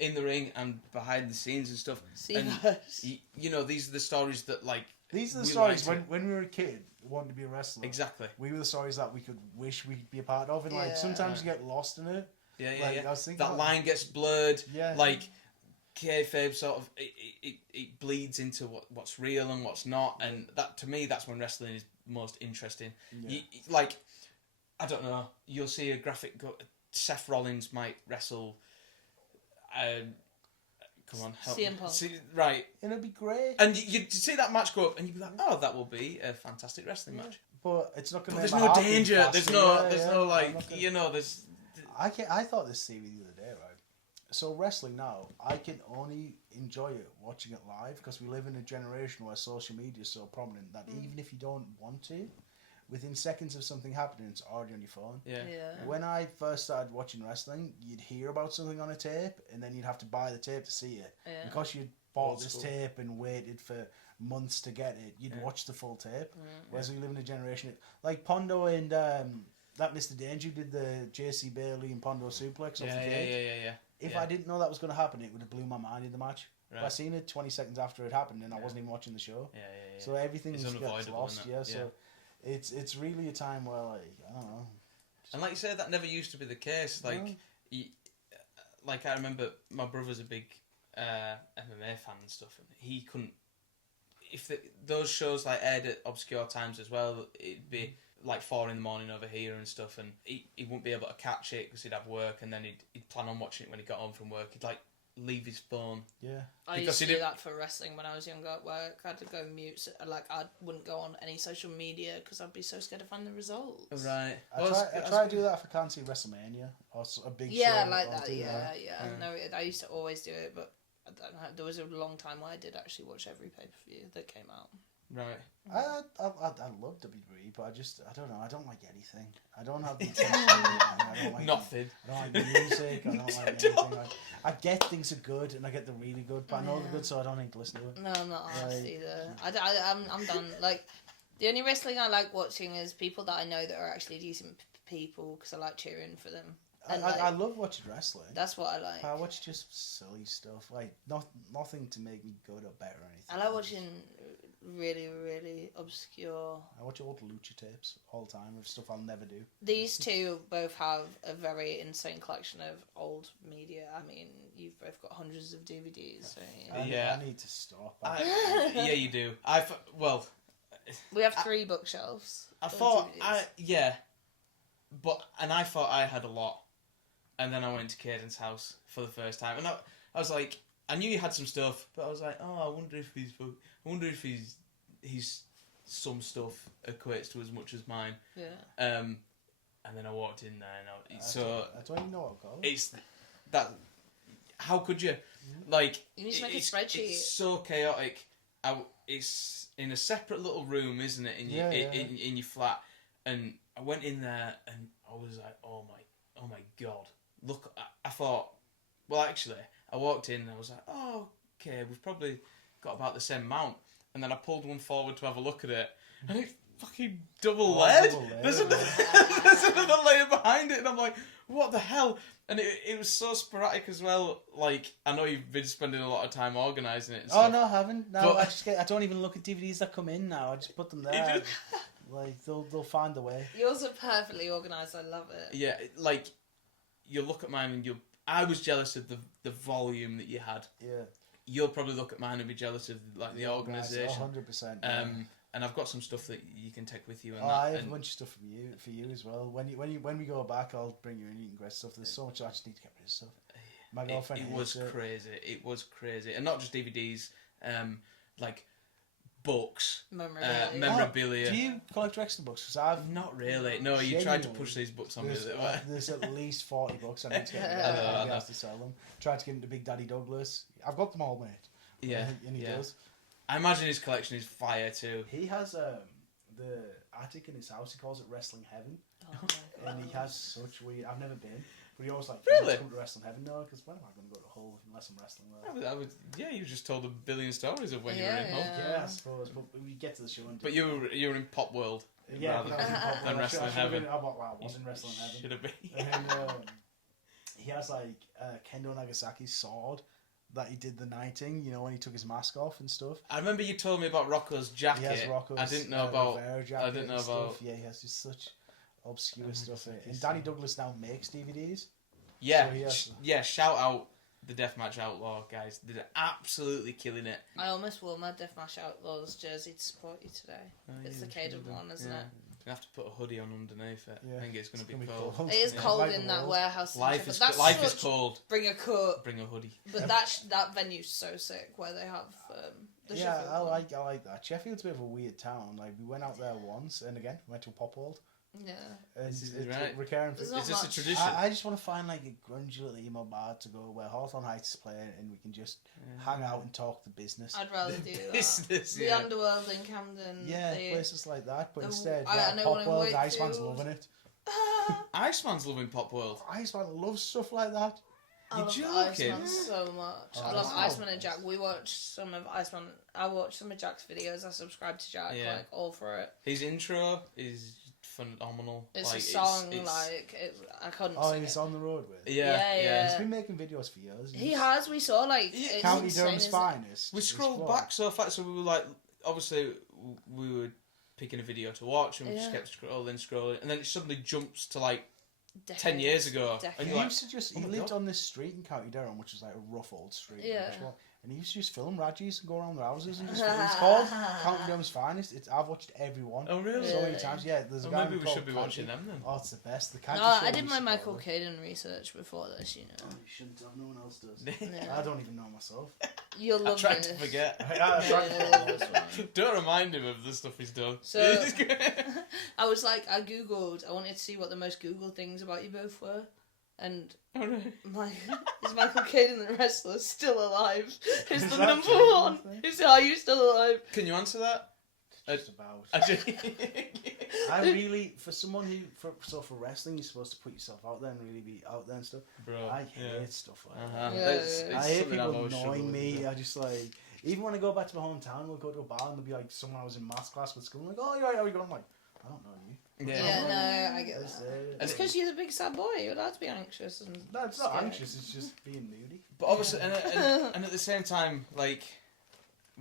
the ring and behind the scenes and stuff. And See, you know, these are the stories that like. These are the we stories liked when we were a kid, we wanted to be a wrestler. Exactly. We were the stories that we could wish we'd be a part of, and like Yeah. sometimes you get lost in it. Yeah, Like, I was thinking that about- line gets blurred. Yeah. Like kayfabe sort of it bleeds into what's real and what's not, and that to me that's when wrestling is most interesting. Yeah. Like I don't know, you'll see a graphic Seth Rollins might wrestle. Come on, help CM me. Punk. Right, And it'd be great, and you'd see that match go up, and you'd be like, "Oh, that will be a fantastic wrestling match." but it's not going But to. there's no danger. There's no like you know. There's I thought this theory the other day, right? So wrestling now, I can only enjoy it watching it live because we live in a generation where social media is so prominent that even if you don't want to, within seconds of something happening, it's already on your phone. yeah. When I first started watching wrestling, you'd hear about something on a tape, and then you'd have to buy the tape to see it. Yeah. Because you'd bought Old this school. tape and waited for months to get it, you'd watch the full tape. Whereas we live in a generation like Pondo and that Mr. Danger did the JC Bailey and Pondo suplex off the cage. Yeah. If Yeah. I didn't know that was going to happen, it would have blew my mind in the match. If I Right. seen it 20 seconds after it happened, and I wasn't even watching the show. Yeah. So everything It's gets unavoidable, lost. isn't it? Yeah. So it's really a time where like I don't know. And like you said, that never used to be the case. Like, No. like I remember my brother's a big MMA fan and stuff, and he couldn't. If those shows like aired at obscure times as well, it'd be like 4 a.m. over here and stuff, and he wouldn't be able to catch it because he'd have work, and then he'd plan on watching it when he got home from work. He'd like leave his phone. Yeah. I Because used to he do did- that for wrestling when I was younger at work. I had to go mute. Like, I wouldn't go on any social media because I'd be so scared to find the results. Right. I try to do that if I can't see WrestleMania or a big show. Yeah, like I'll that. do Yeah. Yeah. No, I used to always do it, but I don't know. There was a long time where I did actually watch every pay-per-view that came out. Right. I love WWE, but I don't know. I don't like anything. I don't have the attention. I don't like Nothing. I don't like music. I don't like anything. Like, I get things are good and I get the really good, but I know they're good, so I don't need to listen to it. No, I'm not asked Right. either. I'm done. Like, the only wrestling I like watching is people that I know that are actually decent people because I like cheering for them. And I love watching wrestling. that's what I like. I watch just silly stuff, like nothing to make me good or better or anything. I like watching really, really obscure. I watch old lucha tapes all the time of stuff I'll never do. These two both have a very insane collection of old media. I mean, you've both got hundreds of DVDs. So, Yeah. I need to stop. Yeah, you do. we have 3 bookshelves. I of thought DVDs. but I thought I had a lot, and then I went to Caden's house for the first time, and I was like, I knew he had some stuff, but I was like, oh, I wonder if he's some stuff equates to as much as mine. Yeah. And then I walked in there, and I don't even know what I'll call it. it's that. How could you? Like, You need to make a it's spreadsheet. It's so chaotic. It's in a separate little room, isn't it? In your flat, and I went in there, and I was like, oh my god! Look, I thought, well, actually, I walked in, and I was like, oh, okay, we've probably got about the same amount, and then I pulled one forward to have a look at it, and it's fucking double layered. double layered, There's yeah. there's another layer behind it, and I'm like, what the hell? And it was so sporadic as well. Like, I know you've been spending a lot of time organising it and Oh stuff. no, I haven't. No, But- I don't even look at DVDs that come in now. I just put them there. Like they'll find a way. Yours are perfectly organised. I love it. Yeah, like, you look at mine and I was jealous of the volume that you had. Yeah. You'll probably look at mine and be jealous of like the organisation. 100%. And I've got some stuff that you can take with you. And I have and a bunch of stuff for you as well. When we go back, I'll bring you and you can get stuff. There's so much I just need to get rid of stuff. My girlfriend It was hates crazy. It was crazy, and not just DVDs. Like books, memorabilia. Do you collect Rexton books? Because I've Not really. No, you tried to push these books on me. There's at least 40 books I need to get. I know. To sell them. Tried to get into Big Daddy Douglas. I've got them all, mate. Yeah, and he does. I imagine his collection is fire too. He has the attic in his house. He calls it Wrestling Heaven. Oh my God. And he has such weird. I've never been, but he always like Really? come to Wrestling Heaven. No, because when am I going to go to Hull unless I'm wrestling there? You just told a billion stories of when you were in Hull. Yeah, I suppose. But we get to the show and. But you were in Pop World. Yeah, rather that was in Pop than World. Wrestling Heaven. I was in Wrestling Heaven. Should have been. And he has like Kendo Nagasaki's sword that he did the knighting, you know, when he took his mask off and stuff. I remember you told me about Rocco's jacket. He has Rocco's, I didn't know about. I didn't know about. Stuff. Yeah, he has just such obscure stuff. And Danny Douglas now makes DVDs. Yeah, So shout out the Deathmatch Outlaw guys. They're absolutely killing it. I almost wore my Deathmatch Outlaws jersey to support you today. It's the Caden one, isn't it? You have to put a hoodie on underneath it. Yeah. I think it's going to be gonna cold. It is cold in that warehouse. Life is cold. Bring a coat. Bring a hoodie. But that venue's so sick where they have the Sheffield I one. like that. Sheffield's a bit of a weird town. Like, we went out there once, and again, went to a Pop World. Yeah. It's right. recurring. There's Is not this a much. tradition? I just want to find like a grungy little emo bar to go where Hawthorne Heights is playing, and we can just hang out and talk the business. I'd rather do that. Business, The Underworld in Camden. Yeah, places like that. But the- instead, I know one Pop in World, Iceman's Wakefield. loving it. Iceman's loving Pop World. Iceman loves stuff like that. I You're love joking? Iceman so much. I Oh, love wow. Iceman and Jack. We watched some of Iceman. I watched some of Jack's videos. I subscribed to Jack, Yeah. like all for it. His intro is phenomenal. It's like, a song, it's- I couldn't Oh, sing and it's it. on the road with. Yeah. He's been making videos for years. He has. We saw like Yeah. it's County insane, Durham's isn't it? finest. We scrolled Explore. back so far, so we were like, obviously, we were picking a video to watch, and we just Yeah. kept scrolling, and then it suddenly jumps to like Decades. 10 years ago. Decades. And He you're like, used to just, oh he my lived God. on this street in County Durham, which is like a rough old street. Yeah. And he used to just film Raggies and go around their houses and just film. It's called County Durham's Finest. I've watched every one. oh really? So many Really? times. Yeah, there's a Well, guy maybe we called should be Canty. watching them then. Oh, it's the best. The No, Canty I show did is my Michael spoiler. Caden research before this. You know, Oh, you shouldn't have. No one else does. Yeah. I don't even know myself. You'll I love tried this. to forget. I tried to- You'll love this one. Don't remind him of the stuff he's done. So- I was like, I googled. I wanted to see what the most Googled things about you both were, and Oh, really? I'm like, is Michael Caden the wrestler still alive? Is Is the that number true? one? Are you still alive? Can you answer that? Just about. I I really, for someone who, for wrestling, you're supposed to put yourself out there and really be out there and stuff. Bro, I hate stuff like Uh-huh. that. Yeah, It's yeah. I hate something I've people always struggled annoying with, me. yeah. I just like, even when I go back to my hometown, we'll go to a bar and there'll be like someone I was in maths class with school. I'm like, oh, you're right, how are you going? I'm like, I don't know you. Yeah, no, I get It's, that. It's because you're the big sad boy. You're allowed to be anxious and. No, it's not scared. anxious. It's just being moody. But obviously, and at the same time, like,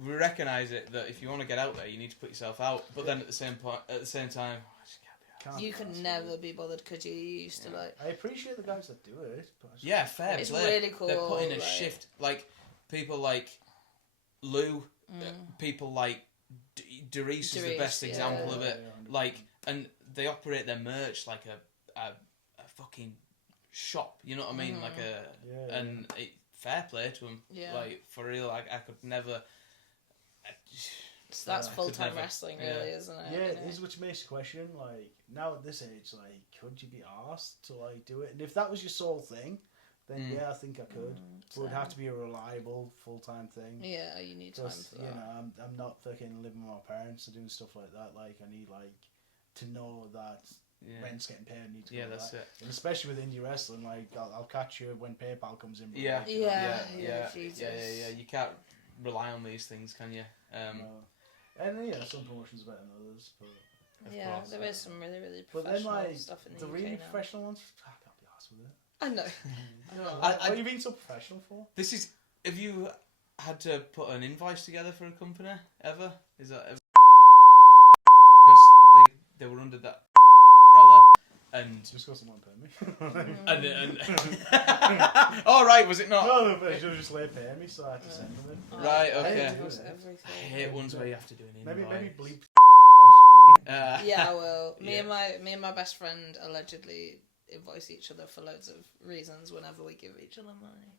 we recognise it that if you want to get out there, you need to put yourself out. But then at the same time, I just can't be arsed. Can't You be can arsed never with it. be bothered because you used to like. I appreciate the guys that do it. But I just- Yeah, fair It's play. really cool, They're putting a like- shift. Like people like Lou, Mm. people like Doris is the best yeah. example of it. Yeah, Like, and they operate their merch like a fucking shop. You know what I mean? Mhm. Like a Yeah, and fair play to them. Yeah. Like for real, I could never. So that's I could full time never- wrestling, yeah. really, isn't it? Yeah, You it know? is, which makes you question, like, now at this age, like, could you be asked to, like, do it? And if that was your sole thing, then yeah, I think I could. But it would have to be a reliable, full-time thing. Yeah, you need time Because, for you that. know, I'm not fucking living with my parents or doing stuff like that. Like, I need, like, to know that Yeah, rent's getting paid. I need to yeah, go with that's that. it. And especially with indie wrestling, like, I'll catch you when PayPal comes in. but, Yeah, like, Yeah, Jesus. yeah. You can't rely on these things, can you? no. And, yeah, some promotions are better than others, but... Yeah, course. there is some really, really But then, professional like, stuff in the the UK really now. professional ones, I can't be arsed with it. I know. What are you being so professional for? This is. Have you had to put an invoice together for a company ever? Is that ever? Because they were under that umbrella and Just got someone pay me. and. Oh right, was it not? No, but they just late pay me, so I had to send them in. Right, I okay. hate those everything. I hate ones where you have to do an invoice. Maybe bleep. Yeah, I will. Yeah. Me and my best friend allegedly invoice each other for loads of reasons whenever we give each other money.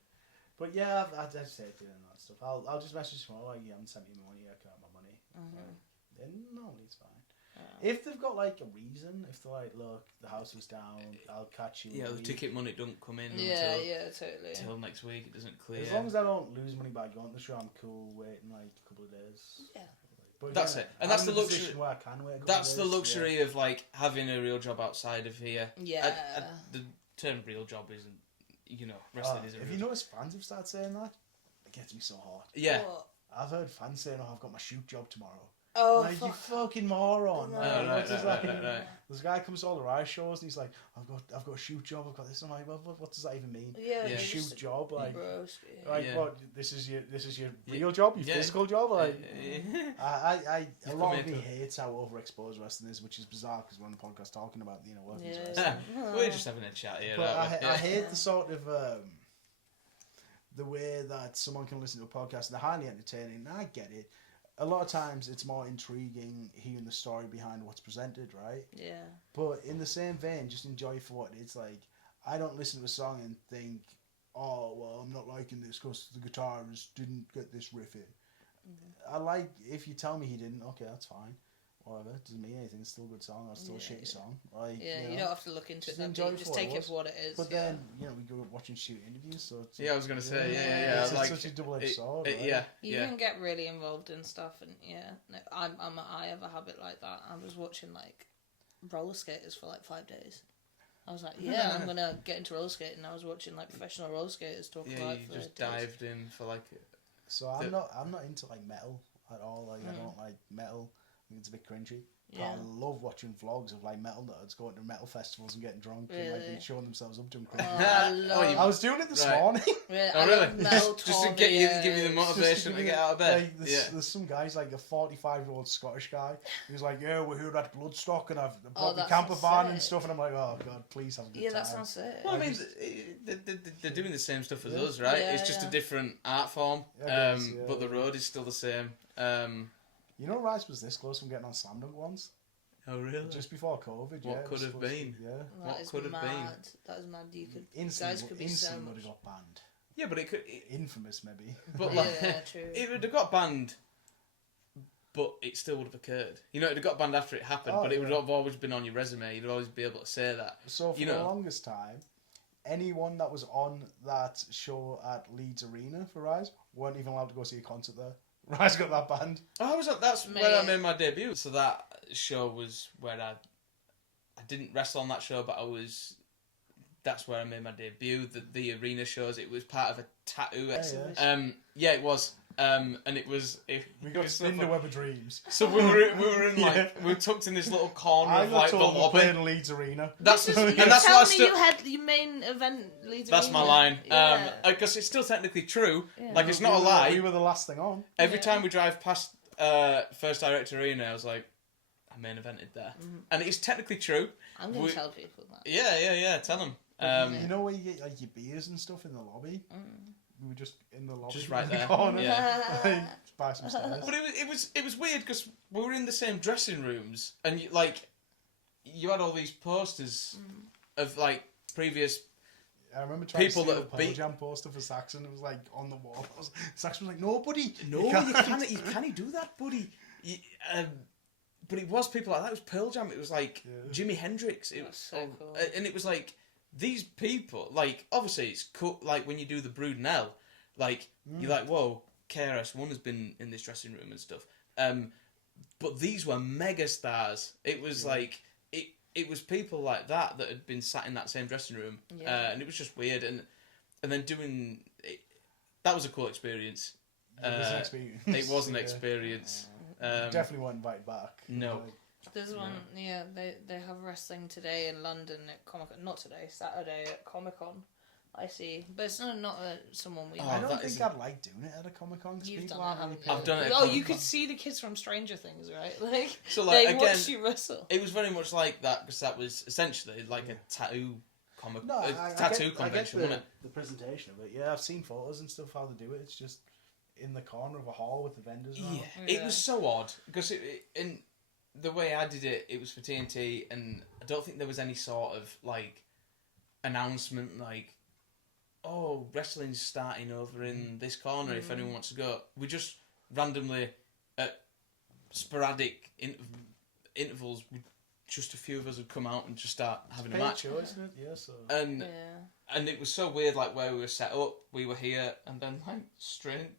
But yeah, I'd say doing that stuff. I'll just message tomorrow like, you haven't sent me money, I can't have my money. Then normally it's fine. Yeah. If they've got like a reason, if they're like, look, the house is down, I'll catch you. Yeah, the ticket money don't come in totally. until next week. It doesn't clear. As long as I don't lose money by going to the show, I'm cool waiting like a couple of days. Yeah. But that's it, and that's the luxury. Where I can wait that's the luxury of like having a real job outside of here. Yeah. The term "real job" isn't, wrestling is a real Have you noticed fans have started saying that? It gets me so hot. Yeah. What? I've heard fans saying, "Oh, I've got my shoot job tomorrow." Oh, like, you fucking moron! Right. This guy comes to all the Rise shows and he's like, "I've got a shoot job. I've got this." I'm like, "Well, what does that even mean?" Yeah. Shoot job, like, broski. what? This is your real job, your physical job, like. I a lot of me hates how overexposed wrestling is, which is bizarre because we're on the podcast talking about working wrestling. We're just having a chat here. But I hate the sort of the way that someone can listen to a podcast and they're highly entertaining. And I get it. A lot of times it's more intriguing hearing the story behind what's presented, right? Yeah. But in the same vein, just enjoy it for what it is. Like, I don't listen to a song and think, oh, well, I'm not liking this because the guitarist didn't get this riff in. I like, if you tell me he didn't, okay, that's fine. Whatever, it doesn't mean anything. It's still a good song or still a shitty song. Like, you don't have to look into it. Just take it for what it is. But then, we go watching shoot interviews, so it's I was going to say, it's like, such a double-edged sword. Right? You can get really involved in stuff, and I have a habit like that. I was watching like roller skaters for like 5 days. I was like, I'm gonna get into roller skating. I was watching like professional roller skaters talk about it. You just dived in for like. So I'm not into like metal at all. Like I don't like metal. I think it's a bit cringy. Yeah. I love watching vlogs of like metal nerds going to metal festivals and getting drunk and like showing themselves up doing crazy. I was doing it this morning. Really? Just to give you the motivation to get out of bed. Like, there's some guys like a 45-year-old Scottish guy who's like, yeah, we're here at Bloodstock and I've brought the camper van and stuff, and I'm like, oh god, please have a good time. Yeah, that sounds sick. Well, I mean, they're doing the same stuff as us, right? It's just a different art form, but the road is still the same. Rice was this close from getting on Slam Dunk once. Oh really? Just before COVID. What could have been? What could have been? That is mad. You could. Guys could be so would much. have got banned. Yeah, but it could. Infamous, maybe. But true. It would have got banned, but it still would have occurred. It would have got banned after it happened, but it would have always been on your resume. You'd always be able to say that. So for the longest time, anyone that was on that show at Leeds Arena for Rise weren't even allowed to go see a concert there. Rise got that banned. That's where I made my debut. So that show was where I didn't wrestle on that show, but that's where I made my debut. The arena shows. It was part of a tattoo exhibition. It was. And it was. We got in the Web of Dreams. So we were in we were tucked in this little corner of like the lobby. Playing Leeds Arena. That's why you had your main event Leeds Arena. That's my line. Because it's still technically true. Yeah. Like it's not a lie. We were the last thing on. Every time we drive past First Direct Arena, I was like, I main evented there, and it's technically true. I'm gonna tell people that. Yeah. Tell them. You know where you get like your beers and stuff in the lobby. We were just in the lobby, just right there. Corner. Buy some stairs. But it was weird because we were in the same dressing rooms, and you had all these posters of like previous. I remember trying people to that steal a Pearl Jam poster for Saxon. It was like on the wall. Saxon was like, "No, buddy, you can't do that, buddy." But it was people like that. It was Pearl Jam. It was like Jimi Hendrix. It was so cool. And it was like. These people, like, obviously it's cool, like, when you do the Brood and L, like, you're like, whoa, KRS-One has been in this dressing room and stuff. But these were mega stars. It was like, it was people like that had been sat in that same dressing room. Yeah. And it was just weird. And then doing it, that was a cool experience. It was an experience. It was an experience. Definitely weren't invited back. No. There's one, they have wrestling today in London at Comic-Con. Not today, Saturday at Comic-Con. I see. But it's not someone we... I don't think I'd like doing it at a Comic-Con. You've done it, haven't you? I've done it at Comic-Con. You could see the kids from Stranger Things, right? Like, so, they watch you wrestle. It was very much like that, because that was essentially like a tattoo convention, wasn't it? The presentation of it, I've seen photos and stuff, how they do it. It's just in the corner of a hall with the vendors around. It was so odd, because in the way I did it, it was for TNT, and I don't think there was any sort of, like, announcement, like, oh, wrestling's starting over in this corner if anyone wants to go. We just randomly, at sporadic intervals, just a few of us would come out and just start having a match. Show, isn't it? Yeah, so. And it was so weird, like where we were set up, we were here, and then like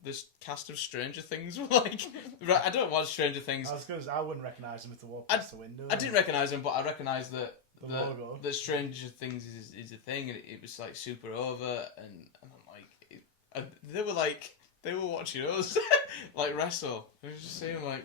this cast of Stranger Things were like, right, I don't watch Stranger Things. I wouldn't recognise them if they walked past the window. I didn't recognise them, but I recognised that the logo. That Stranger Things is a thing, and it was like super over, and I'm like, they were watching us like wrestle. It was just saying like,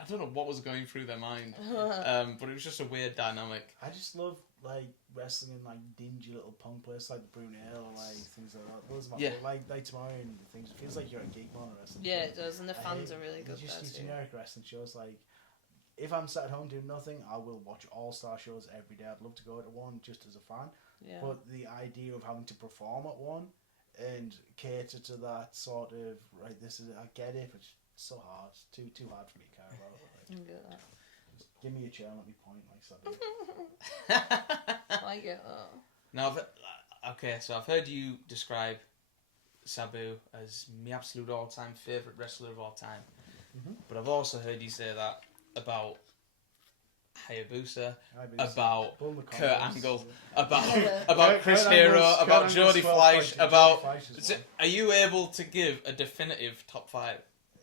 I don't know what was going through their mind, but it was just a weird dynamic. I just love like wrestling in like dingy little punk places like the Brunel or like things like that. Those are my like tomorrow and things. It feels like you're at a gig more than wrestling. Yeah, it does, and the fans are really good. Just these generic wrestling shows. Like, if I'm sat at home doing nothing, I will watch all-star shows every day. I'd love to go to one just as a fan. Yeah. But the idea of having to perform at one and cater to that sort of right, this is I get it, but it's so hard. It's too hard for me to care about. Like, get that. Give me a chair and let me point like Sabu. I get that. Now, so I've heard you describe Sabu as my absolute all-time favourite wrestler of all time. Mm-hmm. But I've also heard you say that about Hayabusa, about Kurt Angle, about Chris Hero, about Jody Fleisch, about... Are you able to give a definitive top 5?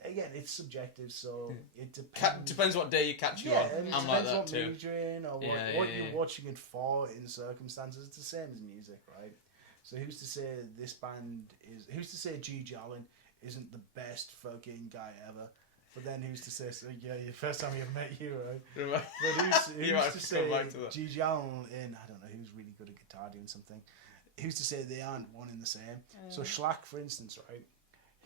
Again, it's subjective, so it depends. Depends what day you catch you on. And I'm depends like that what too. mood you're in or what you're watching it for in circumstances. It's the same as music, right? So who's to say this band is... Who's to say G.G. Allen isn't the best fucking guy ever? But then who's to say... the first time we ever met you, right? But who's to say G.G. Allen in... I don't know, who's really good at guitar doing something. Who's to say they aren't one in the same? So Schlack, for instance, right?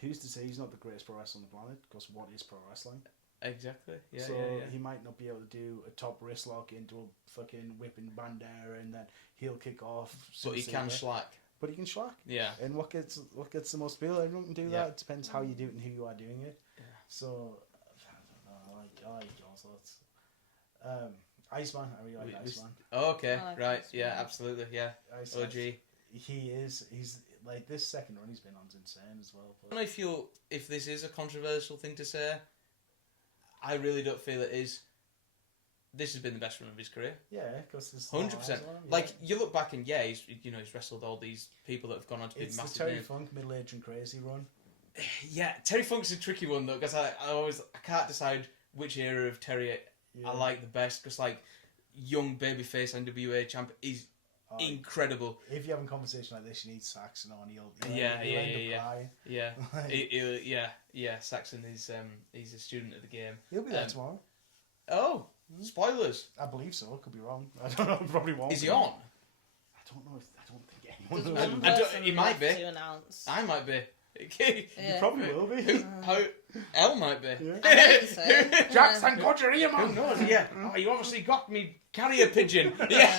Who's to say he's not the greatest pro wrestler on the planet? Because what is pro wrestling? Exactly. Yeah, so yeah. he might not be able to do a top wrist lock into a fucking whipping bandera and then he'll kick off. But he can slack. But he can slack. Yeah. And what gets the most appeal? Everyone can do that. It depends how you do it and who you are doing it. Yeah. So I like all sorts. Iceman. I really like Iceman. Oh, okay. Like right. Iceman. Yeah. Absolutely. Yeah. Iceman. OG. He's like this second run he's been on is insane as well. But... I don't know if this is a controversial thing to say. I really don't feel it is. This has been the best run of his career. Yeah, because there's 100%. Like you look back and he's wrestled all these people that have gone on to be massive. It's the Terry Funk middle aged and crazy run. Yeah, Terry Funk's a tricky one though because I can't decide which era of Terry I like the best because like young babyface NWA champ is incredible. If you have a conversation like this, you need Saxon on. He'll yeah. Saxon is he's a student of the game. He'll be there tomorrow. Oh, spoilers! I believe so. Could be wrong. I don't know. Probably won't. Is he on? I don't know. I don't think anyone knows. He might be. I might be. You probably will be. Elle might be. Yeah. I think so. Jax, thank God you're here, man. Who knows? Yeah. Oh, you obviously got me carrier pigeon. Yeah.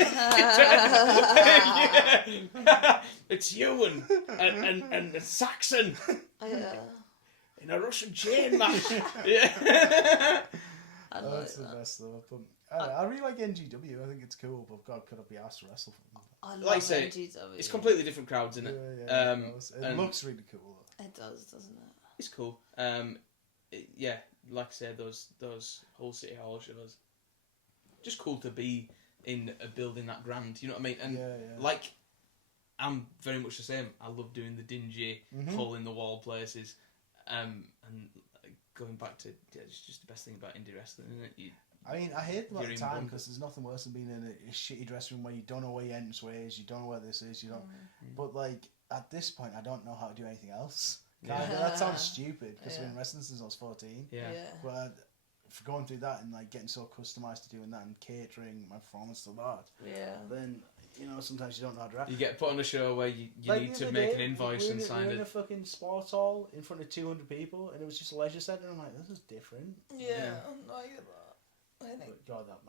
It's you and Saxon. In a Russian chain match. Yeah. That's the best though. But, I really like NGW. I think it's cool, but God, could I be asked to wrestle for them? I love like I say, NGW. It's completely different crowds, isn't it? Yeah, it looks really cool. Though. It does, doesn't it? It's cool. Like I said, those whole city hall shows, just cool to be in a building that grand. You know what I mean? And like, I'm very much the same. I love doing the dingy, hole in the wall places, and going back to it's just the best thing about indie wrestling, isn't it? I hate them at the time because there's nothing worse than being in a shitty dressing room where you don't know where your entrance way is, you don't know where this is, you don't. But like at this point, I don't know how to do anything else. That sounds stupid because I've been wrestling since I was 14. Yeah. But for going through that and like getting so customized to doing that and catering my performance to that, then sometimes you don't know how to rap. You get put on a show where you need to make an invoice and sign it. We were in a fucking sports hall in front of 200 people and it was just a leisure centre and I'm like, this is different. Yeah. I get that. I think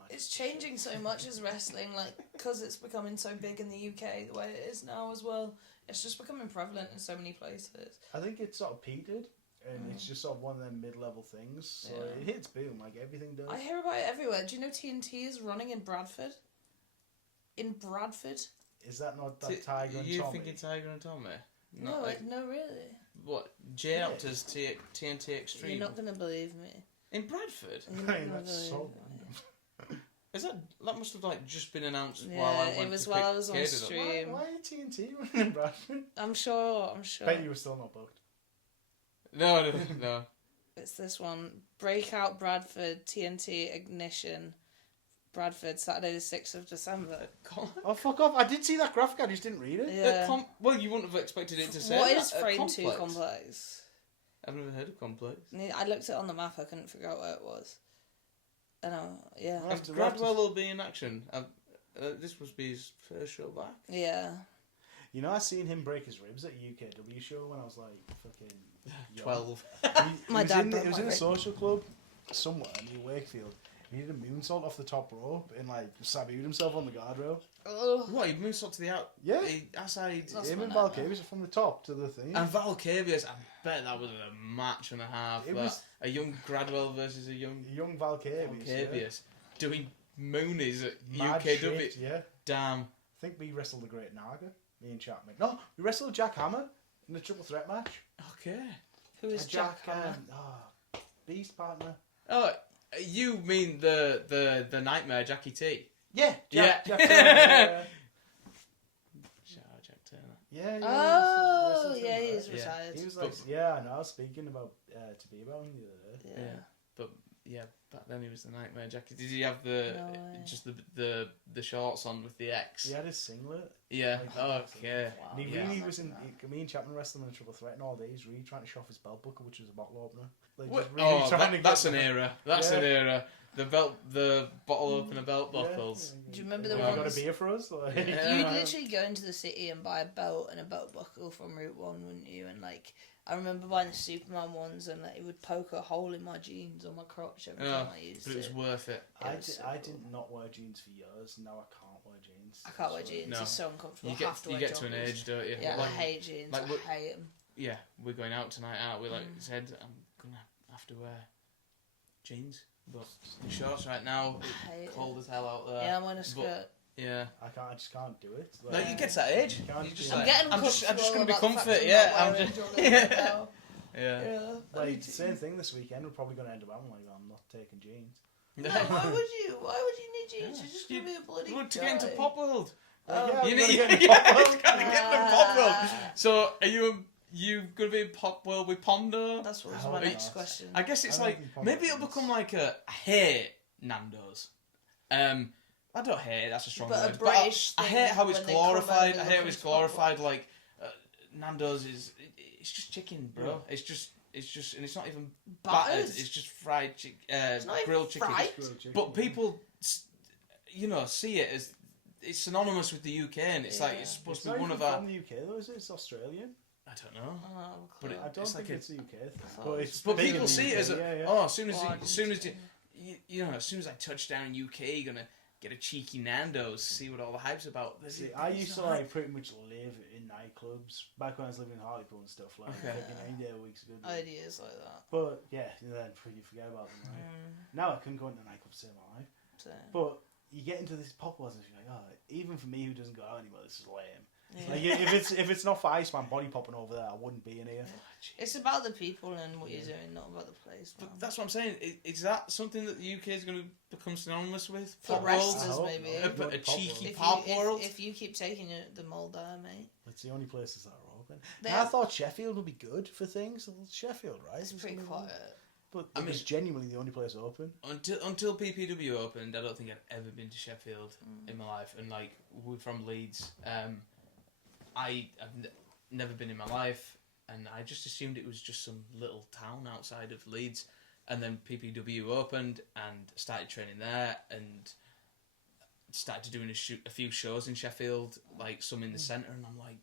it's changing so much as wrestling, like, because it's becoming so big in the UK the way it is now as well. It's just becoming prevalent in so many places. I think it's sort of petered, and it's just sort of one of them mid-level things. So it hits boom, like everything does. I hear about it everywhere. Do you know TNT is running in Bradford? In Bradford? Is that not that Tiger and you Tommy? thinking Tiger and Tommy? No, Not like, no, really. what? J-Opta's TNT Extreme. You're not gonna believe me. In Bradford? You're not I mean, gonna that's so believe me. Is that must have like just been announced Yeah, while I went it was to while pick I was on Caden up. stream. Why are TNT running in Bradford? I'm sure. Bet you were still not booked. No. It's this one. Breakout Bradford TNT Ignition. Bradford, Saturday the 6th of December. Oh, fuck off. I did see that graphic, I just didn't read it. Yeah. Well, you wouldn't have expected it to say What that. is Frame 2 Complex? I've never heard of Complex. I looked it on the map, I couldn't figure out where it was. Yeah. We'll have to- Gradwell will be in action. This must be his first show back. Yeah. You know, I seen him break his ribs at a UKW show when I was like fucking young. 12. My dad broke It was my in a rib. social club somewhere near Wakefield. He did a moonsault off the top rope and like sabued himself on the guardrail. Oh. What, he moves up to the out? Yeah. Outside. That's Him and my Valcavius are from the top to the thing. And Valcavius, I bet that was a match and a half. It was- a young Gradwell versus a young Young Valcavius. Valcavius doing moonies at Mad UKW. shit, yeah. Damn. I think we wrestled the Great Naga, me and Chapman. No, we wrestled Jack Hammer in the triple threat match. Okay. Who is Jack Hammer? Beast partner. Oh, you mean the nightmare Jackie T? Yeah, Jack Yeah. Turner, yeah. Shout out Jack Turner. Yeah, Oh, wrestled yeah, him, he's right? retired. He was like, yeah, I know. I was speaking about to be about him the other day. Yeah. But yeah, back then he was the nightmare Jackie. Did he have the No way. just the shorts on with the X? He had his singlet. Yeah. Like, Okay. Wow. And he Yeah. really was in. Me and Chapman wrestled him in a triple threat, and all day he's really trying to shove his belt buckle, which was a bottle opener. Like, What? just really Oh, trying to that's get an the- era. That's Yeah. an era. The bottle opener belt Yeah. buckles. Do you remember the You ones? got a beer for us? Like, Yeah. You'd literally go into the city and buy a belt and a belt buckle from Route 1, wouldn't you? And like, I remember buying the Superman ones and like, it would poke a hole in my jeans or my crotch every time I used But it was it. worth it. I was did, so I cool. did not wear jeans for years. Now I can't wear jeans. I can't wear So- jeans, No. it's so uncomfortable. You I have to wear get to an joggers. age, don't you? Yeah, Like, I hate jeans. like, I hate them. yeah, we're going out tonight. Out. We said I'm gonna have to wear jeans, but in shorts right now. I hate It's cold it. as hell out there. Yeah, I'm wearing a skirt. Yeah. I just can't do it. No, you get to that age. You can't You just do I'm like, getting I'm just comfortable gonna be about the fact comfort. I'm Yeah, not I'm wearing just. joggers right now. Yeah. Yeah. Like, same thing this weekend. We're probably going to end up. I'm like, I'm not taking jeans. No, why would you? Why would you need jeans? Yeah. You're just gonna be a bloody Well, to get into guy. Pop World. Oh. Yeah, You we're need. gonna Yeah, get in Pop World. it's gotta get in Pop World. Ah. So, are you gonna be in Pop World with Pondo? That's what was I my hope next not. question. I guess it's I don't like think Pondo maybe it'll is. become like a I hate Nando's. I don't hate it. That's a strong But a word. British I thing hate how it's when they come glorified. over I hate how looking it's for Pop glorified. Like Nando's it's just chicken, bro. Yeah. It's just, and it's not even Battered? battered. It's just fried not even grilled chicken. fried. Grilled chicken, But yeah. people, see it as it's synonymous with the UK, and it's like Yeah. it's supposed It's to not be one even of our. from the UK though, is it? It's Australian. I don't know. Oh, But cool. I don't It's think like it's a UK thing. thought But it it's But big in people the see it UK, as yeah. oh, as soon as Oh, I as soon as didn't as soon as I touch down in UK, you're gonna get a cheeky Nando's, see what all the hype's about. See, I used to like pretty much live in nightclubs back when I was living in Hartlepool and stuff like Okay. fucking 8 weeks ago. Ideas like that. But yeah, then you forget about them. Right? Now I couldn't go into a nightclub to save my life. So, But you get into this pop bars and you're like, oh, even for me who doesn't go out anymore, this is lame. yeah. Like if it's not for Iceman body popping over there, I wouldn't be in here. It's about the people and what you're doing, not about the place. But man. that's what I'm saying. Is that something that the UK is going to become synonymous with? For Pop wrestlers, I hope maybe. not. A, Go to a Pop cheeky World. pop world. If you keep taking it, the mold there, mate. It's the only places that are open. They And I are- thought Sheffield would be good for things. Well, Sheffield, right? It's It was pretty gonna be- quiet. But I it was mean- genuinely the only place open. Until PPW opened, I don't think I'd ever been to Sheffield in my life. And like we're from Leeds, I've never been in my life, and I just assumed it was just some little town outside of Leeds. And then PPW opened and started training there, and started doing a few shows in Sheffield, like some in the centre, and I'm like,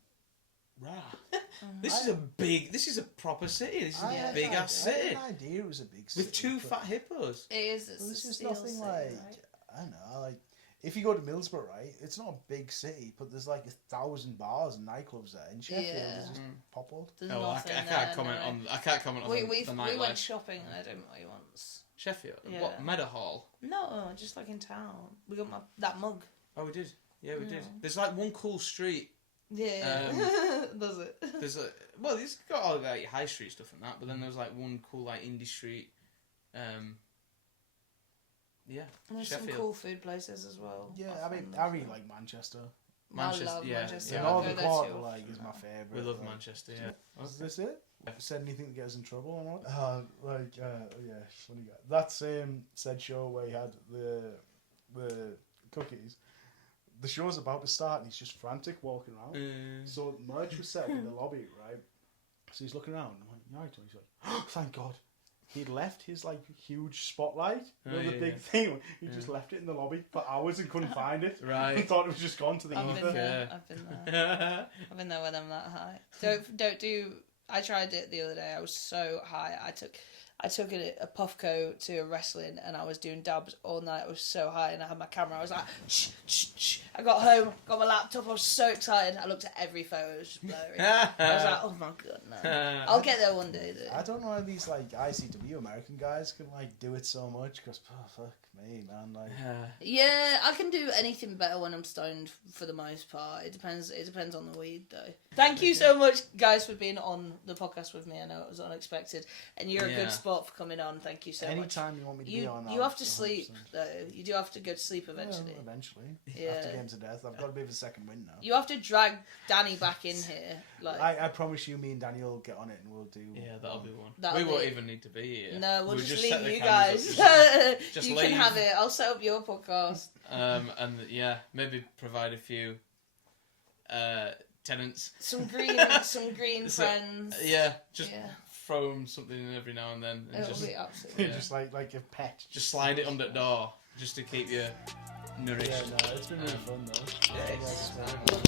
rah. This is a proper city. This is a big ass I had city an idea it was a big city. with two but- fat hippos. It is. It's Well, a it's just steel nothing city, like right? I don't know, like if you go to Middlesbrough, right? It's not a big city, but there's like 1,000 bars and nightclubs there. In Sheffield, Yeah. there's just Pop World. There's Oh, I nothing can't there, comment no. on. I can't comment on We the we nightlife. went shopping and I didn't buy once. Sheffield. Yeah. What Meadowhall? No, just like in town. We got that mug. Oh, we did. Yeah, we did. Yeah. There's like one cool street. Yeah. Does it? There's it's got all like high street stuff and that, but then there was like one cool like indie street. Yeah. And there's Sheffield. some cool food places as well. Yeah, off I mean, on I the- really like Manchester. Manchester, I love yeah, Manchester. yeah. The I'll Northern go there Quarter too. like is my favourite. We love like. Manchester, yeah. Is this it? Said anything to get us in trouble or not? Yeah, funny guy. That same said show where he had the cookies. The show's about to start and he's just frantic walking around. So merch was set up in the lobby, right? So he's looking around. I'm like, "You all right?" And he's like, "Oh, thank God." He'd left his like huge spotlight, Oh, the yeah, big yeah. thing. He just left it in the lobby for hours and couldn't find it. Right. He thought it was just gone to the I've been ether. there. I've been there. I've been there when I'm that high. Don't do. I tried it the other day. I was so high. I took a Puffco to wrestling and I was doing dabs all night. I was so high and I had my camera. I was like, shh, shh, shh. I got home, got my laptop. I was so excited. I looked at every photo. It was just blurry. I was like, oh my God, no. I'll get there one day though. I don't know how these like ICW American guys can like do it so much because fuck me, man. Like, Yeah, I can do anything better when I'm stoned for the most part. It depends on the weed though. Thank you so much guys for being on the podcast with me. I know it was unexpected and you're a Yeah. good sport for coming on. Thank you so much. anytime you want me to be on, You I'll have to sleep 100%. though. You do have to go to sleep eventually. Well, eventually. Yeah. After Games of Death, I've got a bit of a second win now. You have to drag Danny back in here. Like I promise you, me and Daniel will get on it and we'll do. Yeah, that'll be one. That'll We won't be- even need to be here. no, we'll just set leave the you cameras guys. up, just You leave. can have it. I'll set up your podcast. And yeah, maybe provide a few tenants. Some green So, friends. Yeah, just Yeah. throw them something in every now and then, and It'll just be absolutely. Yeah. Just like a pet. just slide it under the door, just to keep you nourished. Yeah, no, it's been really fun though. Yeah, Yes, it's-